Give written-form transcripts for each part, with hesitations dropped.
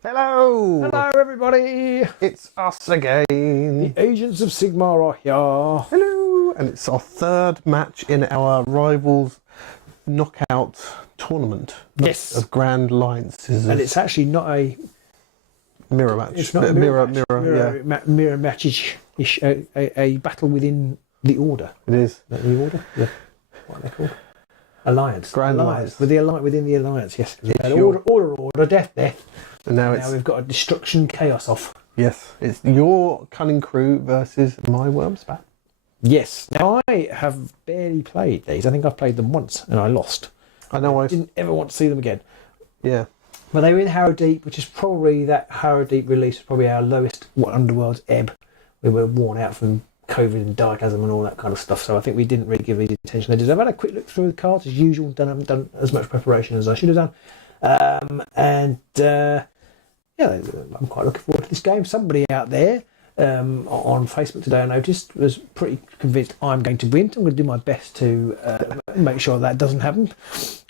Hello! Hello, everybody! It's us again. The Agents of Sigmar are here. Hello! And it's our third match in our Rivals knockout tournament. Yes. Of Grand Alliances. And it's actually not a mirror match. It's not a mirror match. a battle within the order. It is. The order? Yeah. What are they called? Alliance. Grand Alliance. Within the Alliance, yes. We had order, death. And now we've got a destruction chaos off. Yes. It's your cunning crew versus my worm spat. Yes. Now, I have barely played these. I think I've played them once and I lost. I know. I didn't ever want to see them again. Yeah. Well, they were in Harrow Deep, which is probably that Harrow Deep release was probably our lowest Underworld's ebb. We were worn out from COVID and Chasm and all that kind of stuff, so I think we didn't really give these attention they deserve. I've had a quick look through the cards as usual. Haven't done as much preparation as I should have done, yeah, I'm quite looking forward to this game. Somebody out there on Facebook today, I noticed, was pretty convinced I'm going to win. I'm going to do my best to make sure that doesn't happen,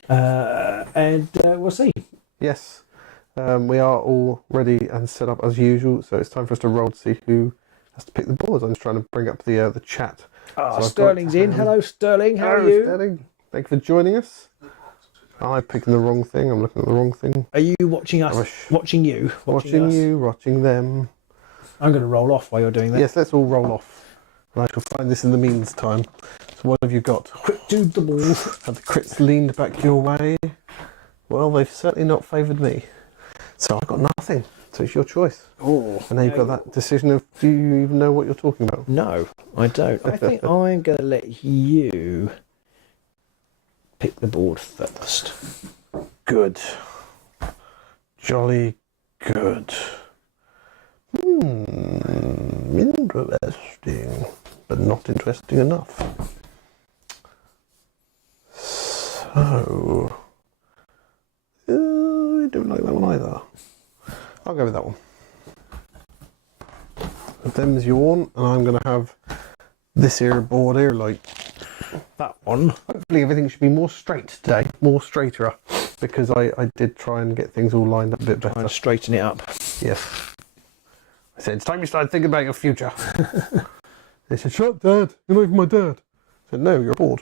and we'll see. Yes, we are all ready and set up as usual, so it's time for us to roll to see who has to pick the boards. I'm just trying to bring up the chat. So Sterling's in. Hello, Sterling. How are you? Sterling. Thank you for joining us. I'm picking the wrong thing. I'm looking at the wrong thing. Are you watching us? Watching you? Watching you, watching them. I'm going to roll off while you're doing that. Yes, let's all roll off. And I shall find this in the meantime. So what have you got? Crit to the ball. Have the crits leaned back your way? Well, they've certainly not favoured me. So I've got nothing. So it's your choice. Oh. And now you've got that decision of, do you even know what you're talking about? No, I don't. I think I'm going to let you pick the board first. Good. Jolly good. Interesting. But not interesting enough. So... I don't like that one either. I'll go with that one. Them's yawn, and I'm going to have this here board here, like that one. Hopefully everything should be more straight today, more straighter, because I did try and get things all lined up a bit better. Trying to straighten it up. Yes. I said, it's time you started thinking about your future. They said, shut up, Dad. You're not even my dad. I said, no, you're bored.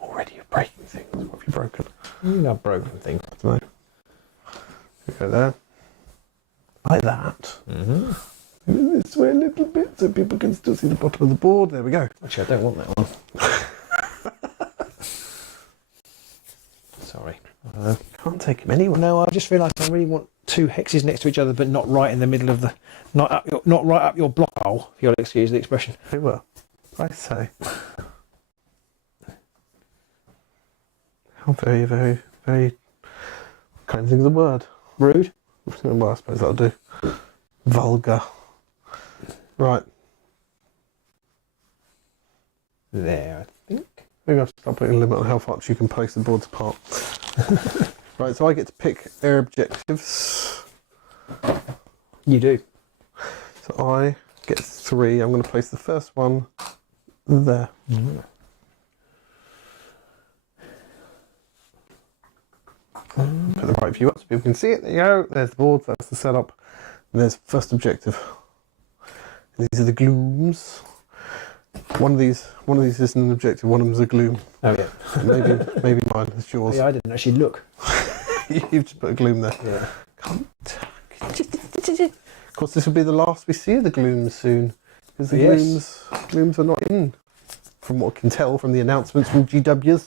Already you're breaking things. What have you broken? I've broken things. I don't know. Go there. Like that. Mm-hmm. This way a little bit so people can still see the bottom of the board. There we go. Actually, I don't want that one. Sorry. Can't take him anywhere. No, I just realised I really want two hexes next to each other, but not right in the middle of the... Not right up your block hole, if you'll excuse the expression. They were. I say. How very, very, very... I can't even think of the word. Rude? Well, I suppose that'll do. Vulgar. Right. There, I think. Maybe I'll start putting a limit on how much you can place the boards apart. Right, so I get to pick their objectives. You do. So I get 3. I'm going to place the first one there. Mm-hmm. Put the right view up so people can see it. There you go. There's the boards. That's the setup. And there's first objective. And these are the glooms. One of these isn't an objective. One of them's a gloom. Oh yeah. maybe mine. It's yours. Yeah, I didn't actually look. You've just put a gloom there. Yeah. Of course, this will be the last we see of the glooms soon, because the glooms are not in, from what I can tell from the announcements from GWs.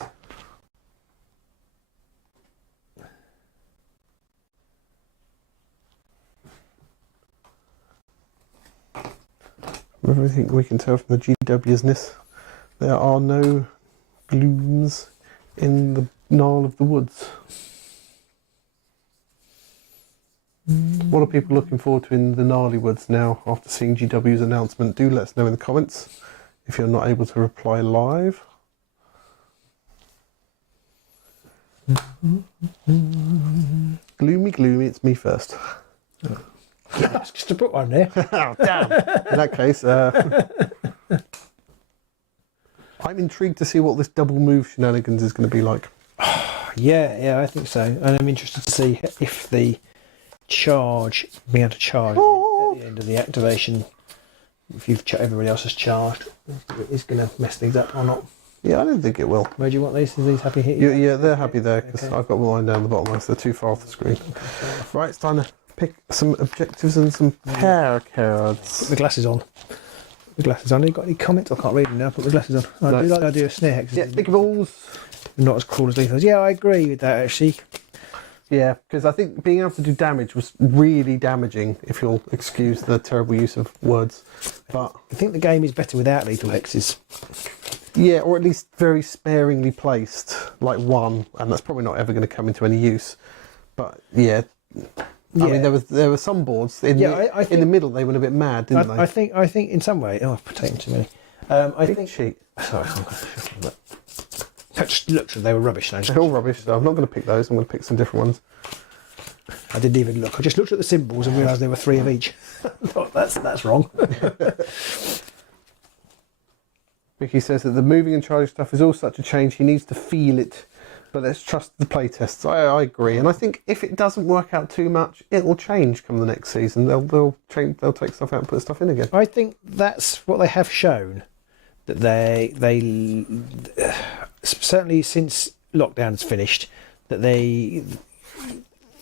From everything we can tell from the GWsness, there are no glooms in the Gnarl of the Woods. What are people looking forward to in the Gnarly Woods now after seeing GW's announcement? Do let us know in the comments if you're not able to reply live. Gloomy, gloomy, it's me first. Ask us to put one there. Oh, damn. In that case, I'm intrigued to see what this double move shenanigans is going to be like. Yeah, I think so. And I'm interested to see if the charge, being able to charge at the end of the activation, if everybody else has charged, is going to mess things up or not. Yeah, I don't think it will. Where do you want these? Are these happy here? Yeah, they're happy there because I've got mine down the bottom. So they're too far off the screen. Right, it's time to pick some objectives and some pair cards. Put the glasses on. You got any comments? I can't read them now. Put the glasses on. I do like the idea of snare hexes. Yeah, think of balls. Not as cool as lethals. Yeah, I agree with that actually. Yeah, because I think being able to do damage was really damaging, if you'll excuse the terrible use of words. But I think the game is better without lethal hexes. yeah, or at least very sparingly placed, like one, and that's probably not ever going to come into any use. But yeah. I mean, there were some boards in in the middle. They went a bit mad, didn't they? I think in some way. Oh, I've taken too many. I think sheet. Sorry, I just looked and they were rubbish. They're all rubbish. So I'm not going to pick those. I'm going to pick some different ones. I didn't even look. I just looked at the symbols and realised there were 3 of each. I thought that's wrong. Vicky says that the moving and charging stuff is all such a change. He needs to feel it. But let's trust the playtests. I agree, and I think if it doesn't work out too much, it will change come the next season. They'll take stuff out and put stuff in again. I think that's what they have shown. That they certainly since lockdown's finished, that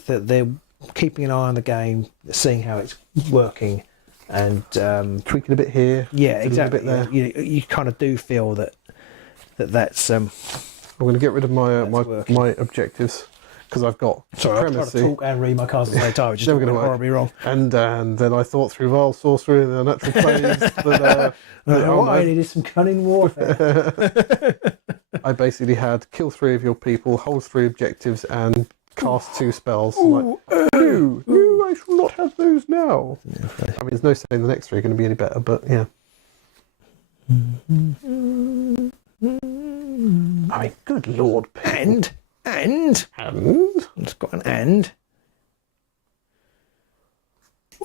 they're keeping an eye on the game, seeing how it's working, and tweaking a bit here. Yeah, exactly. A bit there. You kind of do feel that's. I'm going to get rid of my objectives because I've got supremacy. I'm trying to talk and read my cards at the same time, which is never going to horribly wrong. And then I thought through vile sorcery and the natural planes. What I need is some cunning warfare. I basically had kill 3 of your people, hold 3 objectives, and cast 2 spells. No, I shall not have those now. Yeah, I mean, there's no saying the next 3 are going to be any better, but yeah. I mean, good lord. And it's got an and.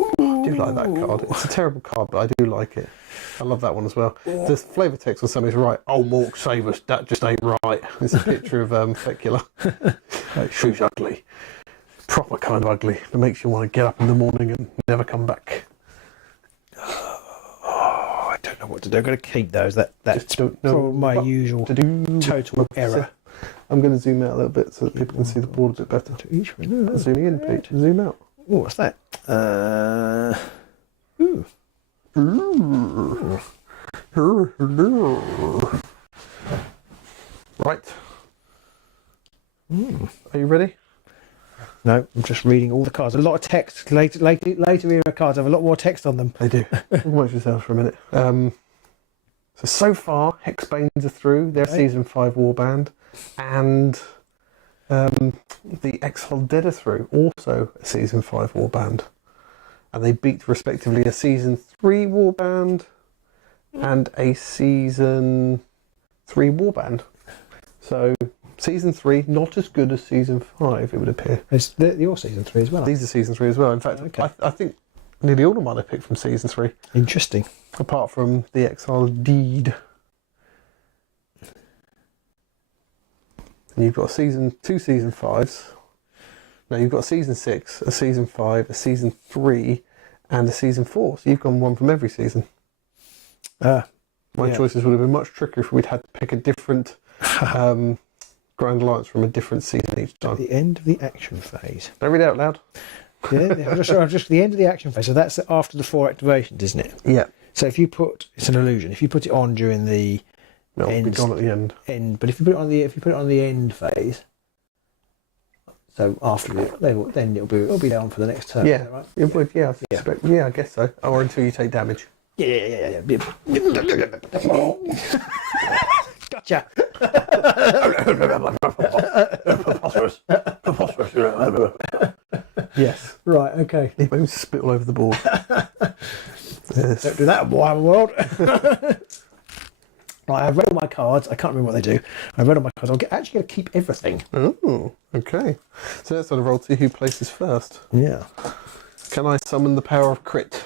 Ooh, I do like that card. It's a terrible card, but I do like it. I love that one as well. The flavour text or something is right. Oh, Mork, save us. That just ain't right. It's a picture of Fecula. She's ugly. Proper kind of ugly. It makes you want to get up in the morning and never come back. I don't know what to do. I'm going to keep those. That's my usual total error. I'm going to zoom out a little bit so that people can see the board a bit better. Zooming in, Pete. Zoom out. Oh, what's that? Right. Are you ready? No, I'm just reading all the cards. A lot of text. Later era cards have a lot more text on them. They do. Watch yourselves for a minute. So far, Hexbanes are through. They're Season 5 Warband. And the Exiled Dead are through. Also a Season 5 Warband. And they beat respectively a Season 3 Warband and a Season 3 Warband. So Season 3, not as good as Season 5, it would appear. Is your Season 3 as well? These are Season 3 as well. In fact, I think nearly all of mine I picked from Season 3. Interesting. Apart from the Exiled Deed. And you've got two Season 5s. No, you've got a Season 6, a Season 5, a Season 3, and a Season 4. So you've gone one from every season. My choices would have been much trickier if we'd had to pick a different Grand Alliance from a different season each time. At the end of the action phase. Don't read it out loud. Yeah, just the end of the action phase. So that's after the 4 activations, isn't it? Yeah. So if you put, it's an illusion. If you put it on during the it'll be gone at the end. But if you put it on the end phase, so after then it'll be down for the next turn. Yeah, right? It would. Yeah, I guess so. Or until you take damage. Yeah. Gotcha. Yes. Right. Okay. He both spit all over the board. Yes. Don't do that, Wild World. Right, I've read all my cards. I can't remember what they do. I've read all my cards. I'm actually going to keep everything. Oh, okay. So let's sort of roll to who places first. Yeah. Can I summon the power of crit?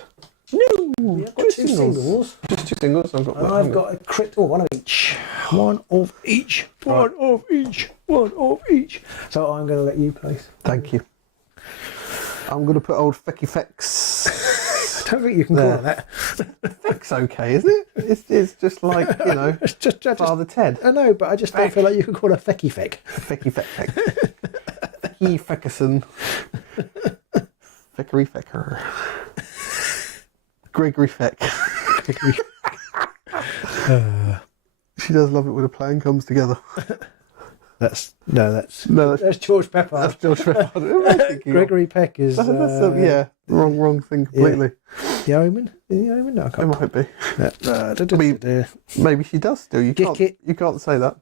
No. Ooh, I've got two singles. Just two singles. I've got a crit. Oh, one of each. One of each. One of each. One of each. So I'm going to let you place. Thank you. I'm going to put old Fecky Fex. I don't think you can call it that. Feck's okay, isn't it? It's just like, you know, It's just Father Ted. I know, but I just don't feel like you can call it a Fecky Feck. Fecky Feck Feck. Fecky Feckerson. Feckery Fecker. Gregory Feck. She does love it when a plan comes together. That's George Pepper. That's George Pepper. Who am I thinking of? Gregory Peck is wrong thing completely. The Omen. Is the Omen? No, I It can't. might be. I mean, Maybe she does still. You Gick it. You can't say that.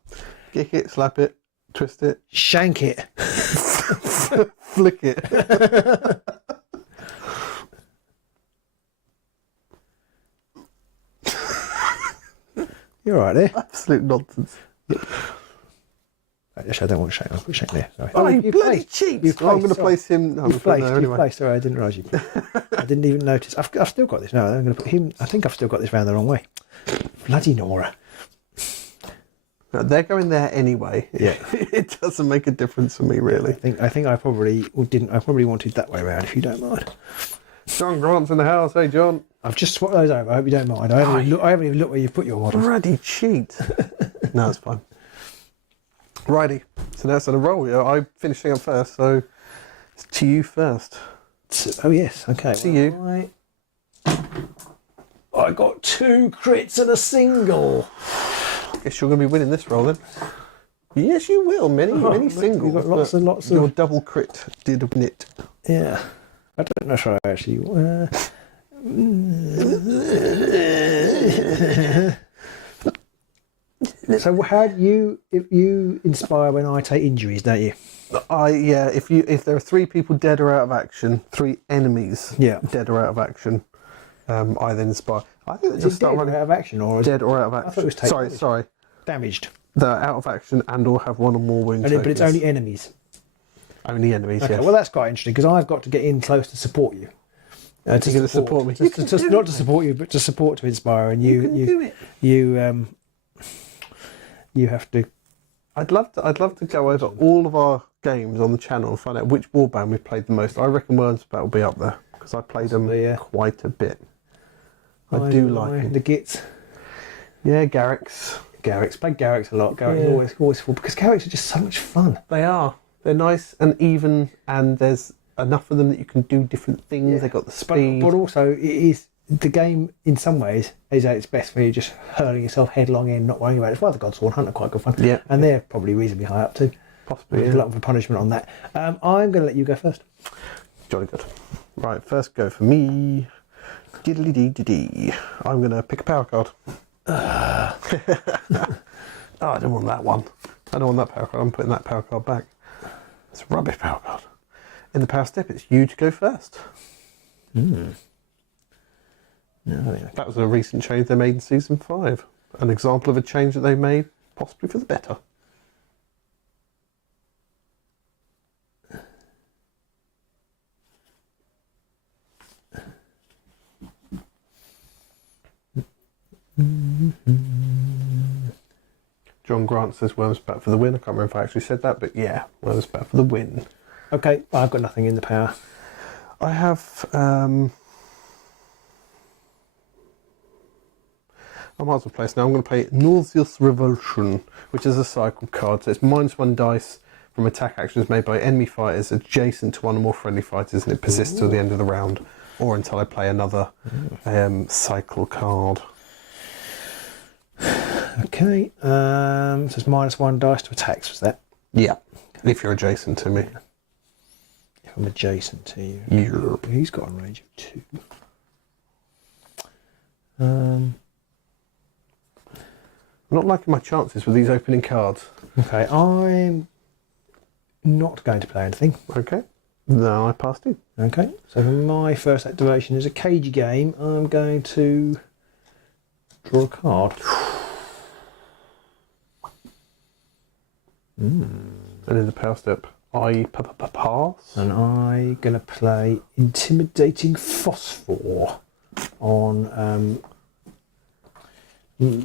Gick it, slap it, twist it, Shank it. flick it. You're right there. Absolute nonsense. Actually, I don't want Shank. I'll put Shank there. Sorry. Oh, you bloody placed. cheat! You've I'm going to placed, place him. No, I'm You've gonna put him placed. there You've anyway. placed. Sorry, I didn't realise you. I didn't even notice. I've still got this. No, I'm going to put him. I think I've still got this round the wrong way. Bloody Nora. No, they're going there anyway. Yeah. It doesn't make a difference for me, really. I think I probably didn't. I probably wanted that way around. If you don't mind. John Grant's in the house. Hey, John. I've just swapped those over. I hope you don't mind. I haven't even looked where you put your models. Bloody cheat. No, it's fine. Righty. So that's on a roll. Yeah, I'm finishing up first, so it's to you first. Oh yes. Okay. To you. I got 2 crits and a single. Guess you're going to be winning this roll then. Yes, you will. Many singles. You've got lots and lots your of. double crit did knit. Yeah. I don't know if I actually. So how do you? If you inspire when I take injuries, don't you? If there are 3 people dead or out of action, 3 enemies dead or out of action, I then inspire. I think they Is just it start dead running or out of action or is dead or out of I action. thought it was take Sorry. damaged? They're out of action and or have 1 or more wound But it's tokens. only enemies. Only enemies, Okay, yes. well that's quite interesting because I've got to get in close to support you. You're going to support me. Not to support you, but to support to inspire, and you do it. You have to. I'd love to go over all of our games on the channel and find out which warband we've played the most. I reckon Wormspat will be up there because I played them quite a bit. I do like them. The Gits. Yeah, Garrick's. Played Garrick's a lot. Garrick's always full because Garrick's are just so much fun. They are. They're nice and even, and there's enough of them that you can do different things. Yeah. They've got the speed. But also, it is the game in some ways is at its best when you're just hurling yourself headlong in, not worrying about it. It's why the Godsworn Hunt are quite good fun. Yeah. And they're probably reasonably high up too. Possibly. There's a lot of punishment on that. I'm going to let you go first. Jolly good. Right, first go for me. Diddly dee dee dee. I'm going to pick a power card. Oh, I didn't want that one. I don't want that power card. I'm putting that power card back. It's a rubbish power card. In the power step, it's you to go first. No, that was a recent change they made in Season 5. An example of a change that they made, possibly for the better. John Grant says Wormspat for the win. I can't remember if I actually said that, but yeah, Wormspat for the win. Okay, I've got nothing in the power. I have... I might as well play this now. I'm going to play Nauseous Revulsion, which is a cycle card. So it's -1 dice from attack actions made by enemy fighters adjacent to 1 or more friendly fighters, and it persists till the end of the round, or until I play another cycle card. Okay, so it's -1 dice to attacks, was that? Yeah, if you're adjacent to me. If I'm adjacent to you. Yep. He's got a range of 2. I'm not liking my chances with these opening cards. Okay, I'm not going to play anything. Okay, no, I passed in. Okay, so for my first activation is a cagey game. I'm going to draw a card. And in the power step, I pass. And I'm going to play Intimidating Phosphor. on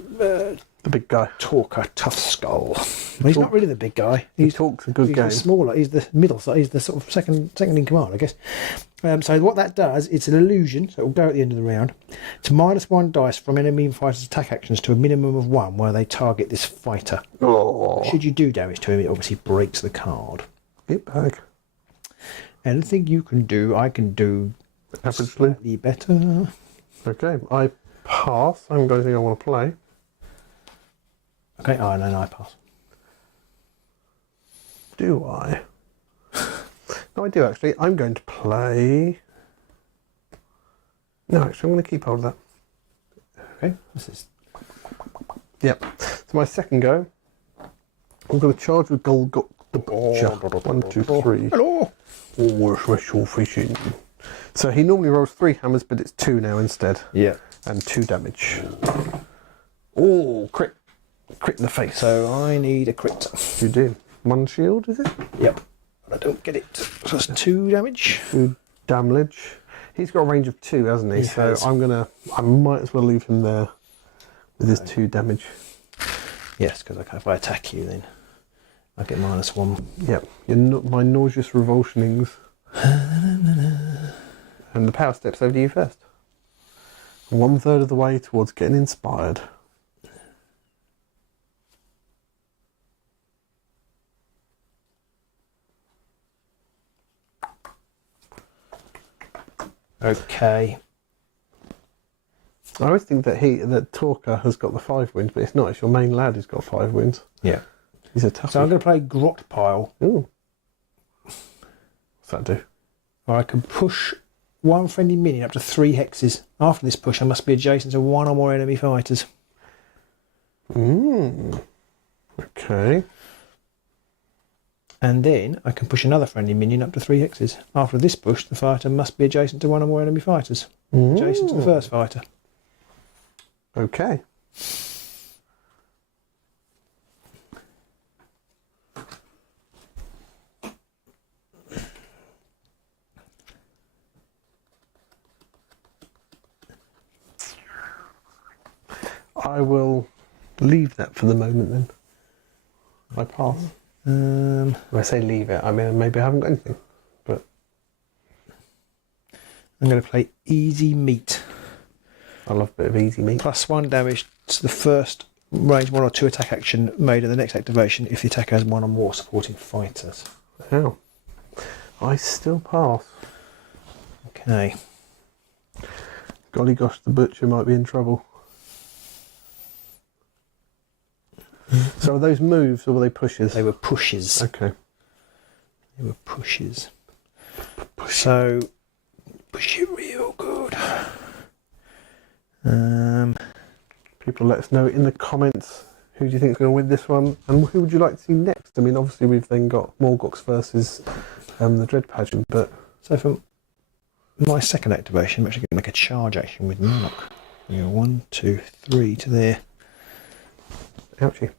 The big guy. Talker Tough Skull. Well, he's not really the big guy. He talks a good He's game. the smaller. He's the middle. So he's the sort of second in command, I guess. So what that does, it's an illusion. So it will go at the end of the round. It's -1 dice from enemy fighters' attack actions to a minimum of 1, where they target this fighter. Oh. Should you do damage to him, it obviously breaks the card. Get back. Anything you can do, I can do Averagely. slightly better. Okay, I pass. I haven't got anything I want to play. Okay, no, I pass. Do I? No, I do actually. I'm going to play. No, actually, I'm going to keep hold of that. Okay, this is Yep. So my second go, I'm going to charge with Gold Got the Butcher. 1, 2, 3. hello. Oh, special fishing. So he normally rolls 3 hammers, but it's 2 now instead. Yeah. And 2 damage. Oh, crit. Crit in the face. So I need a crit. You do. 1 shield, is it? Yep. I don't get it. So that's 2 damage. 2 damage. He's got a range of 2, hasn't he? He has. I might as well leave him there with his 2 damage. Yes, because if I attack you, then I get -1. Yep. My nauseous revulsionings. And the power steps over to you first. 1/3 of the way towards getting inspired. Okay. I always think that Talker has got the 5 wins, but it's not. It's your main lad who's got 5 wins. Yeah. He's a tough. So I'm going to play Grot Pile. Ooh. What's that do? Or I can push 1 friendly minion up to 3 hexes. After this push, I must be adjacent to 1 or more enemy fighters. Okay. And then I can push another friendly minion up to 3 hexes. After this push, the fighter must be adjacent to 1 or more enemy fighters. Adjacent to the first fighter. Okay. I will leave that for the moment then. I pass. When I say leave it, I mean maybe I haven't got anything. But I'm going to play Easy Meat. I love a bit of easy meat. +1 damage to the first range 1 or 2 attack action made in the next activation if the attacker has 1 or more supporting fighters. Ow. I still pass. Okay. Golly gosh, the butcher might be in trouble. So are those moves or were they pushes? They were pushes. Okay. They were pushes. So, push it real good. People let us know in the comments who do you think is going to win this one and who would you like to see next. I mean, obviously we've then got Morgox versus the Dread Pageant, but... So for my second activation, I'm actually going to make a charge action with Knock. We go 1, 2, 3 to there. Ouchie.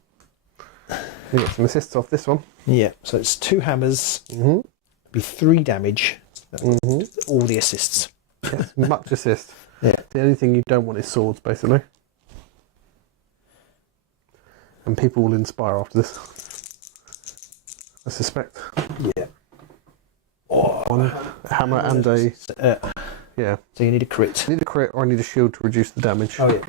You got some assists off this one. Yeah, so it's 2 hammers, be 3 damage, all the assists. Yes, much assist. Yeah. The only thing you don't want is swords, basically. And people will inspire after this. I suspect. Yeah. One hammer and a... yeah. So you need a crit. I need a crit or I need a shield to reduce the damage. Oh, yeah.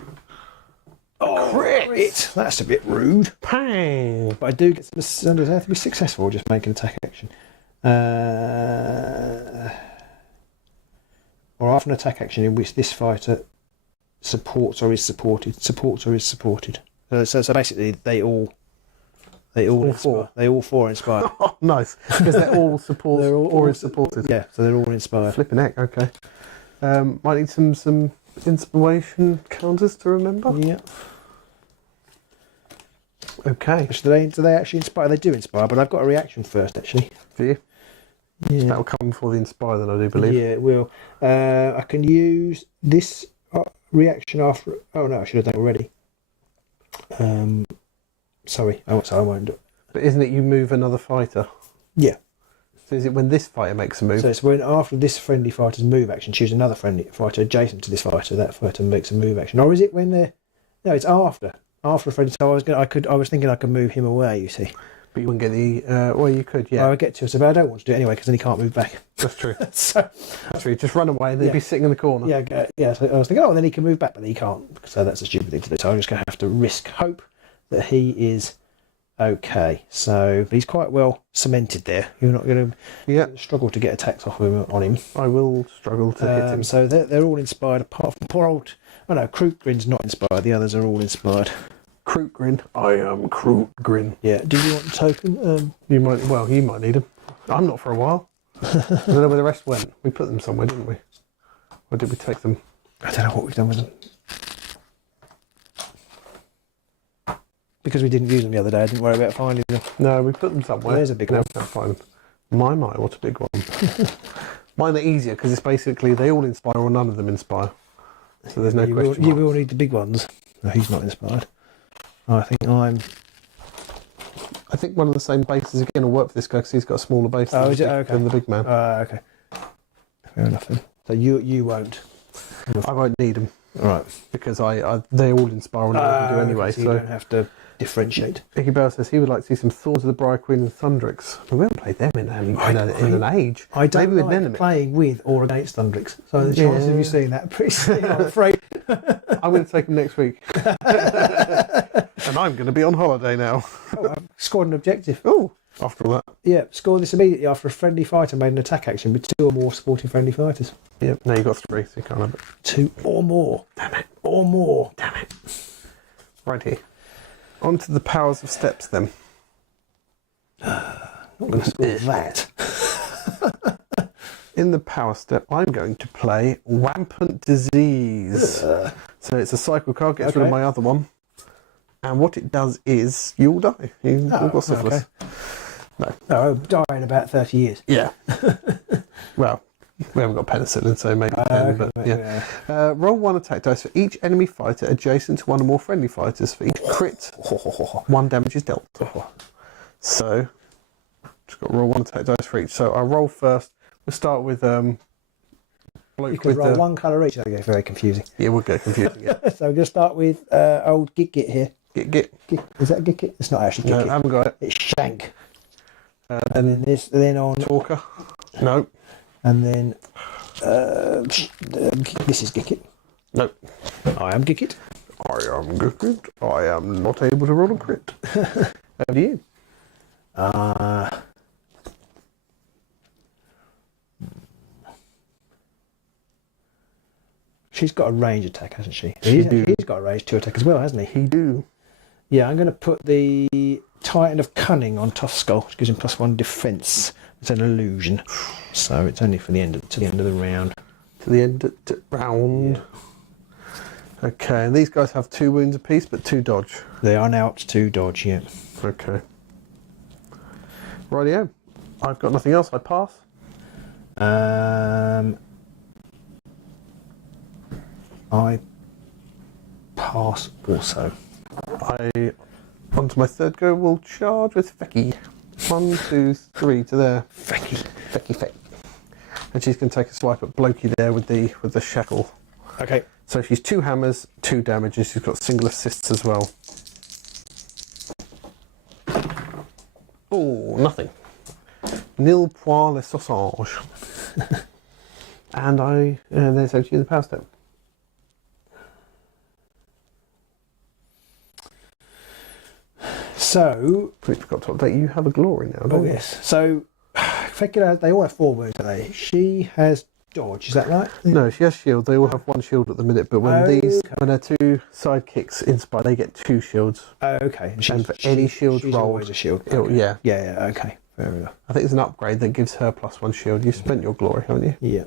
Oh, crit! That's a bit rude. Pang! But I do get some... Does it have to be successful, just make an attack action? Or after an attack action in which this fighter supports or is supported. So basically, they all four. They all 4 inspire. Oh, nice. Because they're all support or is supported. Yeah, so they're all inspired. Flipping heck, okay. Might need some inspiration counters to remember. Yeah. Okay. Which do they actually inspire? They do inspire, but I've got a reaction first, actually. Do you? Yeah. That'll come before the inspire, then I do believe. Yeah, it will. I can use this reaction after. Oh no, I should have done it already. Sorry, I won't do it. But isn't it you move another fighter? Yeah. So is it when this fighter makes a move? So it's when after this friendly fighter's move action, choose another friendly fighter adjacent to this fighter. That fighter makes a move action, or is it when they're? No, it's after a friendly. So I was thinking I could move him away. You see, but you wouldn't get the. Well, you could, yeah. I would get to it, but I don't want to do it anyway because then he can't move back. That's true. So that's true. Just run away, and they'd be sitting in the corner. Yeah. So I was thinking, then he can move back, but he can't. So that's a stupid thing to do. So I'm just going to have to hope that he is. Okay, but he's quite well cemented there. You're not going to struggle to get attacks off on him. I will struggle to hit him. So they're all inspired, apart from poor old... Oh no, Krootgrin's not inspired. The others are all inspired. Krootgrin. I am Krootgrin. Yeah. Do you want a token? You might need them. I'm not for a while. I don't know where the rest went. We put them somewhere, didn't we? Or did we take them? I don't know what we've done with them. Because we didn't use them the other day, I didn't worry about finding them. No, we put them somewhere. There's a big one. Can't find them. My, what a big one. Mine are easier because it's basically they all inspire or none of them inspire. So there's no question. You will need the big ones. No, he's not inspired. I think one of the same bases again will work for this guy because he's got a smaller base than the big man. Okay. Fair enough then. So you won't. I won't need them. Right. Because they all inspire and I do anyway. So you don't have to differentiate. Icky Bell says he would like to see some Swords of the Briar Queen and Thundrix. We haven't played them in an age. I don't Maybe like with Nethermaze. playing with or against Thundrix. So the chances of you seeing that are pretty slim, I'm afraid. I'm going to take them next week. And I'm going to be on holiday now. I've scored an objective. Oh, after all that. Yeah, score this immediately after a friendly fighter made an attack action with 2 or more supporting friendly fighters. Yep, now you've got 3, so you can't have it. 2 or more. Damn it. Or more. Damn it. Right here. On to the powers of steps then. Not going to score that. In the power step, I'm going to play Rampant Disease. So it's a cycle card, gets rid of my other one. And what it does is, you'll die. You've got syphilis. Okay. No, I'm dying in about 30 years. Yeah. Well, we haven't got penicillin, so maybe 10, but yeah. Roll 1 attack dice for each enemy fighter adjacent to one or more friendly fighters. For each crit, 1 damage is dealt. So, just got to roll 1 attack dice for each. So I'll roll first. We'll start with you can roll 1 colour each. That'll get very confusing. Yeah, we'll get confusing. Yeah. So we're going to start with old Git here. Git. Is that Git? It's not actually Git. No, I haven't got it. It's Shank. And then on Talker. No. And then this is Git. No. I am Git. I am Git. I am not able to roll a crit. How do you? She's got a range attack, hasn't she? He's got a range 2 attack as well, hasn't he? He do. Yeah, I'm going to put the Titan of Cunning on Tough Skull, which gives him +1 defence. It's an illusion, so it's only for the end of the round. To the end of the round. Yeah. Okay, and these guys have 2 wounds apiece, but 2 dodge. They are now up to 2 dodge, yeah. Okay. Rightio. I've got nothing else. I pass. I pass also. Onto my third go, will charge with Fecky. 1, 2, 3 to there. Fecky. And she's going to take a swipe at Blokey there with the shackle. Okay. So she's 2 hammers, 2 damage, and she's got single assists as well. Oh, nothing. Nil point le sausage. And there's actually the power step. So, we forgot to update. You have a glory now, don't you? Yes. So, they all have 4 wounds, don't they? She has dodge. Is that right? No, she has shield. They all have 1 shield at the minute, but when her 2 sidekicks inspire, they get 2 shields. Okay. And for any shield she's rolled, always a shield. Yeah. Yeah. Okay. Fair enough. I think it's an upgrade that gives her +1 shield. You've spent your glory, haven't you? Yeah.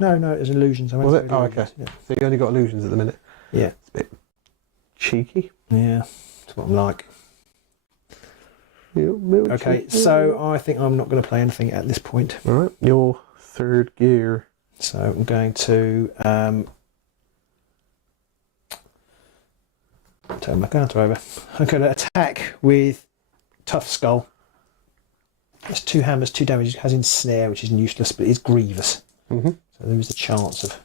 No, it's illusions. Was it? Oh, okay. Yeah. So you only got illusions at the minute. Yeah. It's a bit cheeky. Yeah. That's what I'm like. Okay, so I think I'm not going to play anything at this point. All right, your 3rd gear. So I'm going to turn my counter over. I'm going to attack with Tough Skull. That's 2 hammers, 2 damage. It has ensnare, which is useless, but it is grievous. Mm-hmm. So there is a chance of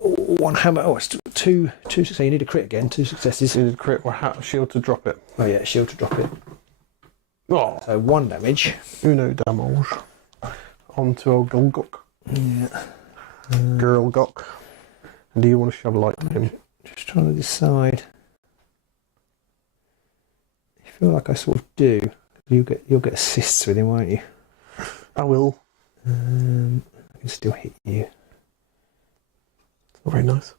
1 hammer. Oh, it's 2. So you need a crit again. 2 successes. You need a crit or shield to drop it. Oh yeah, shield to drop it. Oh, So 1 damage. uno damage. Onto old Golgok. Yeah. Girl Gok. And do you want to shove a light to him? Just trying to decide. I feel like I sort of do. You'll get assists with him, won't you? I will. I can still hit you. Not very nice.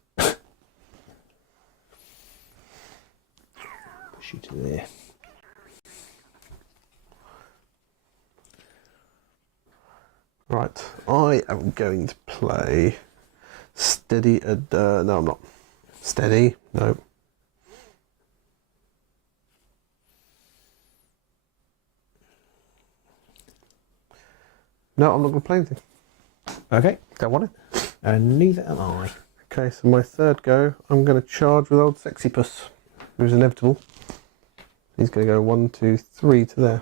Push you to there. Right, I am going to play Steady. No, I'm not. Steady. No. No, I'm not going to play anything. Okay. Don't want it. And neither am I. Okay, so my third go, I'm going to charge with old Sexy Puss, who's inevitable. He's going to go 1, 2, 3 to there.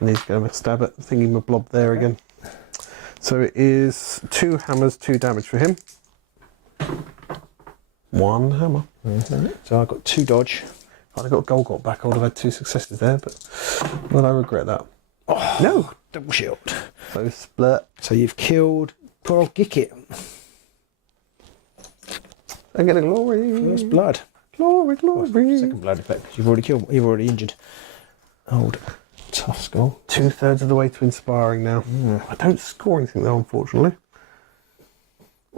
And he's going to stab at thingy-mablob there again. So it is 2 hammers, 2 damage for him. 1 hammer. Mm-hmm. So I've got 2 dodge. I'd have got Golgot back, I would have had 2 successes there, but I regret that. Oh, no! Double shield. So split. So you've killed poor old Gickit. And get a glory. First blood. Glory, glory. Second blood effect, because you've already killed, you've already injured old Tough Skull. 2/3 of the way to inspiring now. I don't score anything though, unfortunately.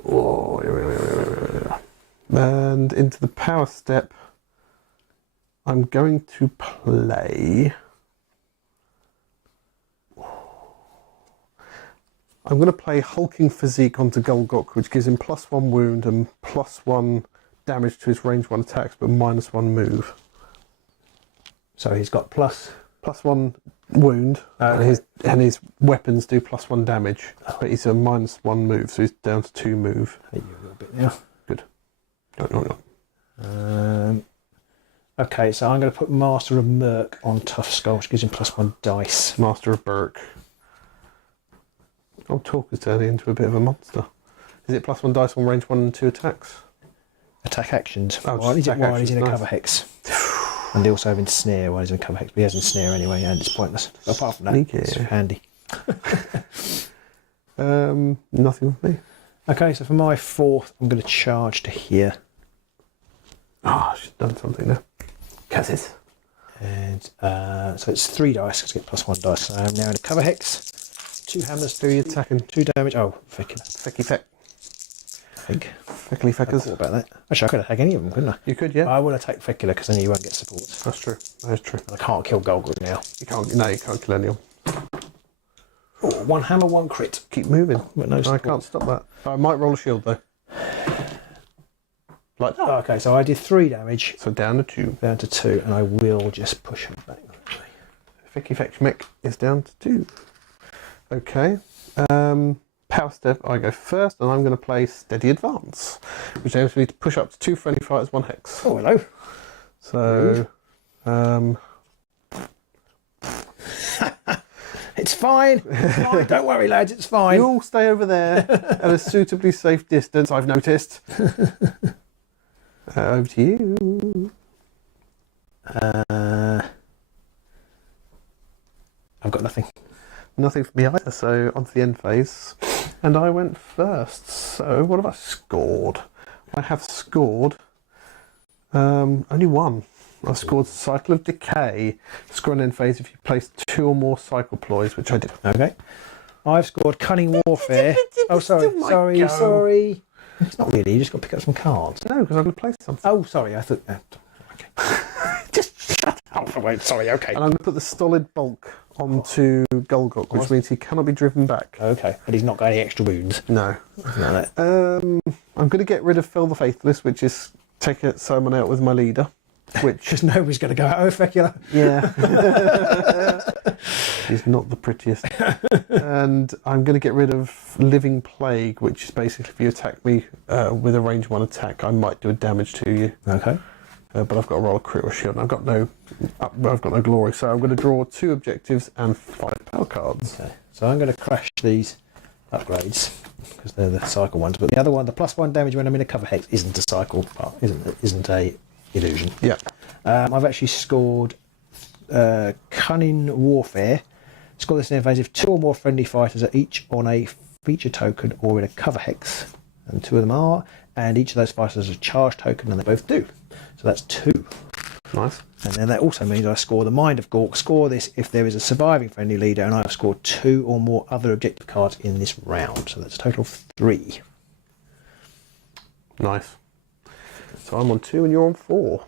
Oh, and into the power step, I'm going to play. I'm going to play Hulking Physique onto Golgok, which gives him +1 wound and +1 damage to his range 1 attacks, but -1 move. So he's got plus. +1 wound, and his weapons do +1 damage, but he's a -1 move, so he's down to 2 move. Hit you a little bit now. Good. No. Okay, so I'm going to put Master of Merc on Tough Skull, which gives him +1 dice. Master of Burke. Old Talk is turning into a bit of a monster. Is it +1 dice on range 1 and 2 attacks? Attack actions. Oh, While he's attack in a actions, nice. cover hex. And they also have ensnare while he's in a cover hex, but he has ensnare anyway, and it's pointless. But apart from that, Sneaky. it's handy. Nothing with me. Okay, so for my 4th, I'm going to charge to here. She's done something now. Curses. And so it's 3 dice, because I get +1 dice. So I'm now in a cover hex. 2 hammers, 3 attacking. 2 damage. Oh, feckle. Fecky feck. Feck. Feckly feckers. What about that? Actually, I could attack any of them, couldn't I? You could, yeah. I will attack Feckula because then you won't get support. That's true. That is true. And I can't kill Golgor now. You can't kill anyone. Oh, 1 hammer, 1 crit. Keep moving. But no I support. can't stop that. I might roll a shield though. Like that. Okay, so I did 3 damage. So down to 2. Down to 2, and I will just push him back. Fecky feck schmick is down to 2. Okay. Power step, I go first, and I'm going to play Steady Advance, which enables me to push up to 2 friendly fighters, 1 hex. Oh, hello. So, It's fine. It's fine. Don't worry, lads. It's fine. you all stay over there at a suitably safe distance, I've noticed. Over to you. I've got nothing. Nothing for me either, so on to the end phase. And I went first, so what have I scored? I have scored only 1. I've scored Cycle of Decay. Score an end phase if you place 2 or more cycle ploys, which I did. Okay. I've scored Cunning Warfare. Oh, sorry. It's not really, you just got to pick up some cards. No, because I'm going to play something. Oh, sorry, I thought... okay. Just shut up. Oh, wait, sorry, okay. And I'm going to put the Stolid Bulk onto Golgok, which means he cannot be driven back. Okay, but he's not got any extra wounds. No. No. I'm going to get rid of Phil the Faithless, which is take someone out with my leader. Which Because nobody's going to go, oh, Feckula. Yeah. He's not the prettiest. And I'm going to get rid of Living Plague, which is basically if you attack me with a range 1 attack, I might do a damage to you. Okay. but I've got to roll a crit or shield, and I've got no glory. So I'm going to draw 2 objectives and 5 power cards. Okay, so I'm going to crash these upgrades because they're the cycle ones. But the other one, the +1 damage when I'm in a cover hex, isn't a cycle part, isn't a illusion. Yeah. I've actually scored Cunning Warfare. Score this in phase if 2 or more friendly fighters are each on a feature token or in a cover hex, and 2 of them are, and each of those fighters has a charge token, and they both do. So that's 2. Nice. And then that also means I score the Mind of Gork. Score this if there is a surviving friendly leader, and I have scored 2 or more other objective cards in this round. So that's a total of 3. Nice. So I'm on 2 and you're on 4.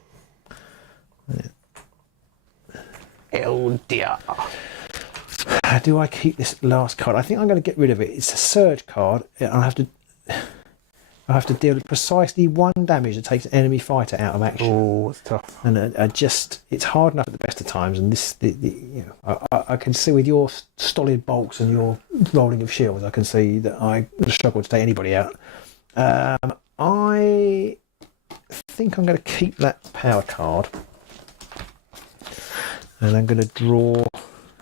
Oh dear. Do I keep this last card? I think I'm going to get rid of it. It's a surge card. I have to deal with precisely 1 damage that takes an enemy fighter out of action. Oh, it's tough. And it's hard enough at the best of times. And this, I can see with your stolid bolts and your rolling of shields, I can see that I struggle to take anybody out. I think I'm going to keep that power card, and I'm going to draw.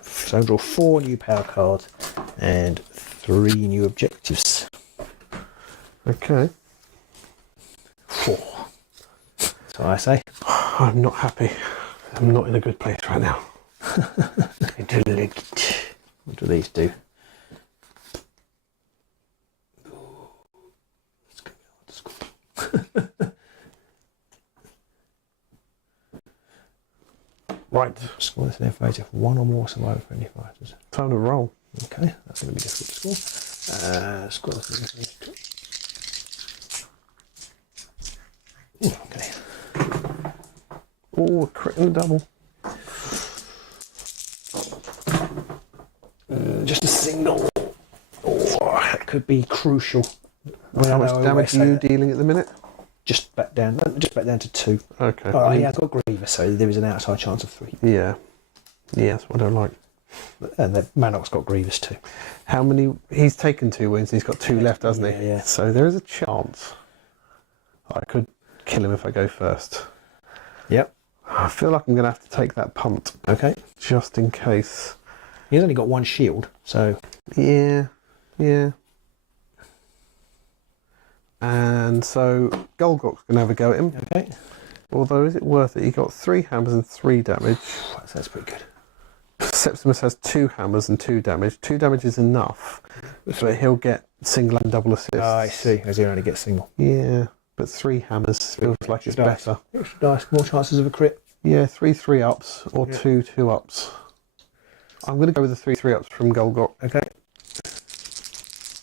So I'll draw 4 new power cards and 3 new objectives. Okay. 4. So I say. I'm not happy. I'm not in a good place right now. What do these do? Right. Score this in phase if 1 or more survivor friendly fighters. Time to roll. Okay, that's going to be difficult to score. Score this in phase 2. Okay. Oh, a crit and a double. Just a single. Oh, that could be crucial. How much damage are you dealing at the minute? Just back down to 2. Okay. Oh, yeah, I've got Grievous, so there is an outside chance of 3. Yeah. Yeah, that's what I don't like. And the Manok's got Grievous too. How many? He's taken 2 wins. He's got 2 left, hasn't he? Yeah. So there is a chance I could kill him if I go first. Yep. I feel like I'm going to have to take that punt. Okay. Just in case. He's only got 1 shield, so. Yeah. Yeah. And so Golgok's going to have a go at him. Okay. Although, is it worth it? He got 3 hammers and 3 damage. That's pretty good. Septimus has 2 hammers and 2 damage. 2 damage is enough, but he'll get single and double assists. Oh, I see. Because he only gets single. Yeah, but 3 hammers feels like it's better. Extra dice, more chances of a crit. Yeah, 3 3-ups or 2 2-ups. I'm going to go with the 3 3-ups from Golgok. Okay.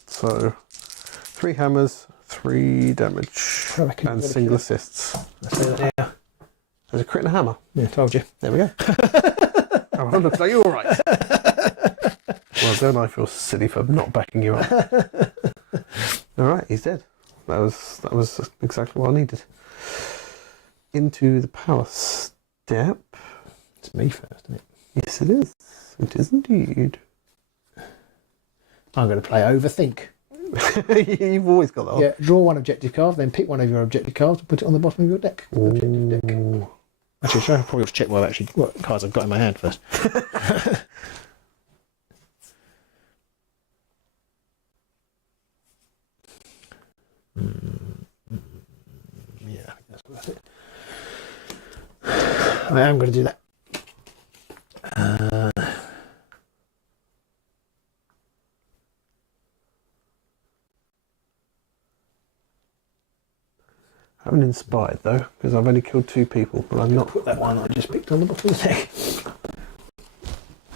So 3 hammers, 3 damage, and single assists. Let's say that now. There's a crit and a hammer. Yeah, told you. There we go. Oh, it looks like you're all right. Well, don't I feel silly for not backing you up? All right, he's dead. That was exactly what I needed. Into the power step. It's me first, isn't it? Yes, it is. It is indeed. I'm going to play Overthink. You've always got that on. Yeah, draw 1 objective card, then pick one of your objective cards and put it on the bottom of your deck. Objective deck. Actually, I should probably check what cards I've got in my hand first. Yeah, I think that's worth it. I am going to do that. I haven't inspired though, because I've only killed 2 people, but I've not Put that one I just picked on the bottom of the deck.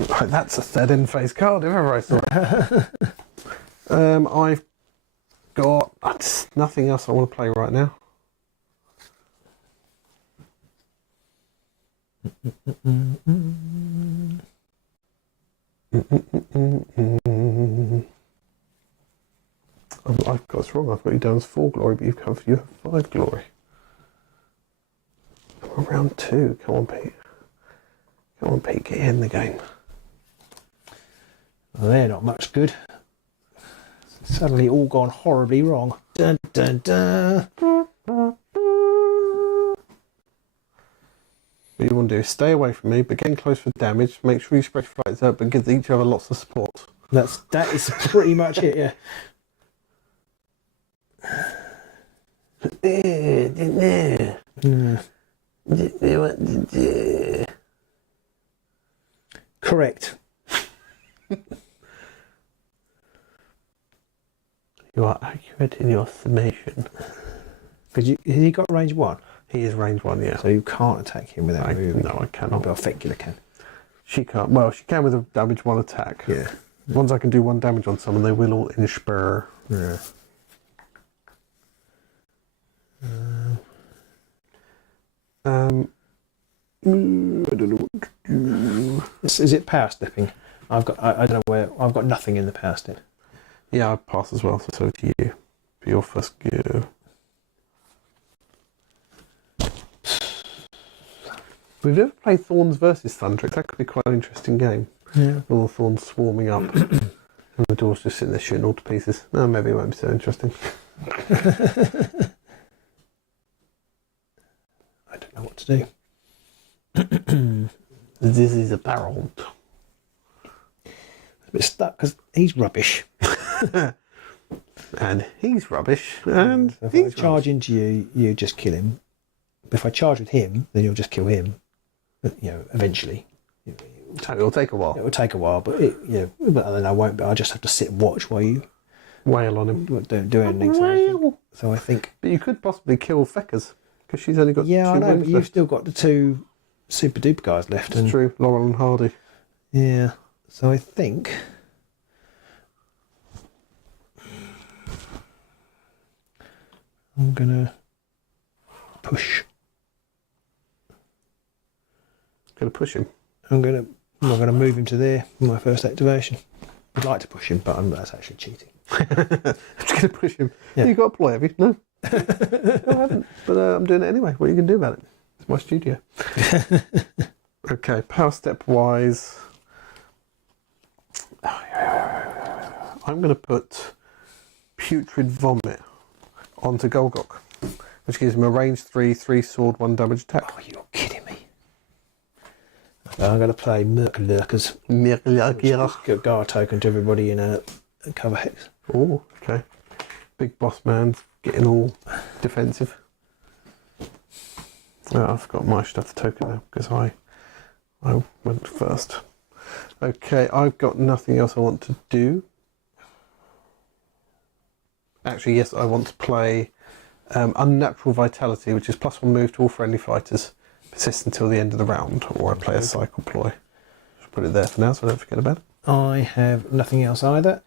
Right, that's a 3rd end phase card, if ever I saw it. I've got nothing else I want to play right now. I've got this wrong. I've got you down as 4 glory, but you have 5 glory. Come on, round 2. Come on, Pete. Come on, Pete. Get in the game. Well, they're not much good. Suddenly all gone horribly wrong. Dun, dun, dun. What you want to do is stay away from me, but getting close for damage. Make sure you spread your flights out, but give each other lots of support. That is pretty much it, yeah. Correct. You are accurate in your summation. Because has he got range 1? He is range 1, yeah. So you can't attack him without moving. No, I cannot. But Fecula can. She can't. Well, she can with a damage 1 attack. Yeah. Once I can do 1 damage on someone, they will all inspire. Yeah. I don't know what to do. Is it power stepping? I don't know where. I've got nothing in the power step. Yeah, I pass as well, so to you. For your first go. We've never played Thorns versus Thundrix. That could be quite an interesting game. Yeah. All the Thorns swarming up. And the door's just sitting there shooting all to pieces. No, maybe it won't be so interesting. I don't know what to do. This is a barrel. A bit stuck because he's rubbish. And he's rubbish. And So if he's I charge into you, you just kill him. But if I charge with him, then you'll just kill him. Eventually. It'll take a while. It will take a while, but but then I won't. But I just have to sit and watch while you Wail on him. don't do anything. So I think. But you could possibly kill Feckers because she's only got 2 Yeah, I know, wounds but you've left. still got the 2 super duper guys left. It's true. Laurel and Hardy. Yeah. So I think. I'm gonna push. Gonna push him. I'm gonna move him to there for my first activation. I'd like to push him, but that's actually cheating. I'm just gonna push him. Yeah. You got a ploy, have you? No. No, I haven't. But I'm doing it anyway. What are you gonna do about it? It's my studio. Okay, power step wise. I'm gonna put Putrid Vomit onto Golgok, which gives him a range 3, 3 sword, 1 damage attack. Oh, you're kidding me. I'm going to play Merklurkers. MacLeod. Guard token to everybody in a cover hex. Oh, okay. Big boss man getting all defensive. Oh, I forgot my stuff the token now because I went first. Okay, I've got nothing else I want to do. Actually, yes, I want to play Unnatural Vitality, which is +1 move to all friendly fighters. Persist until the end of the round, or I play a cycle ploy. Just put it there for now so I don't forget about it. I have nothing else either.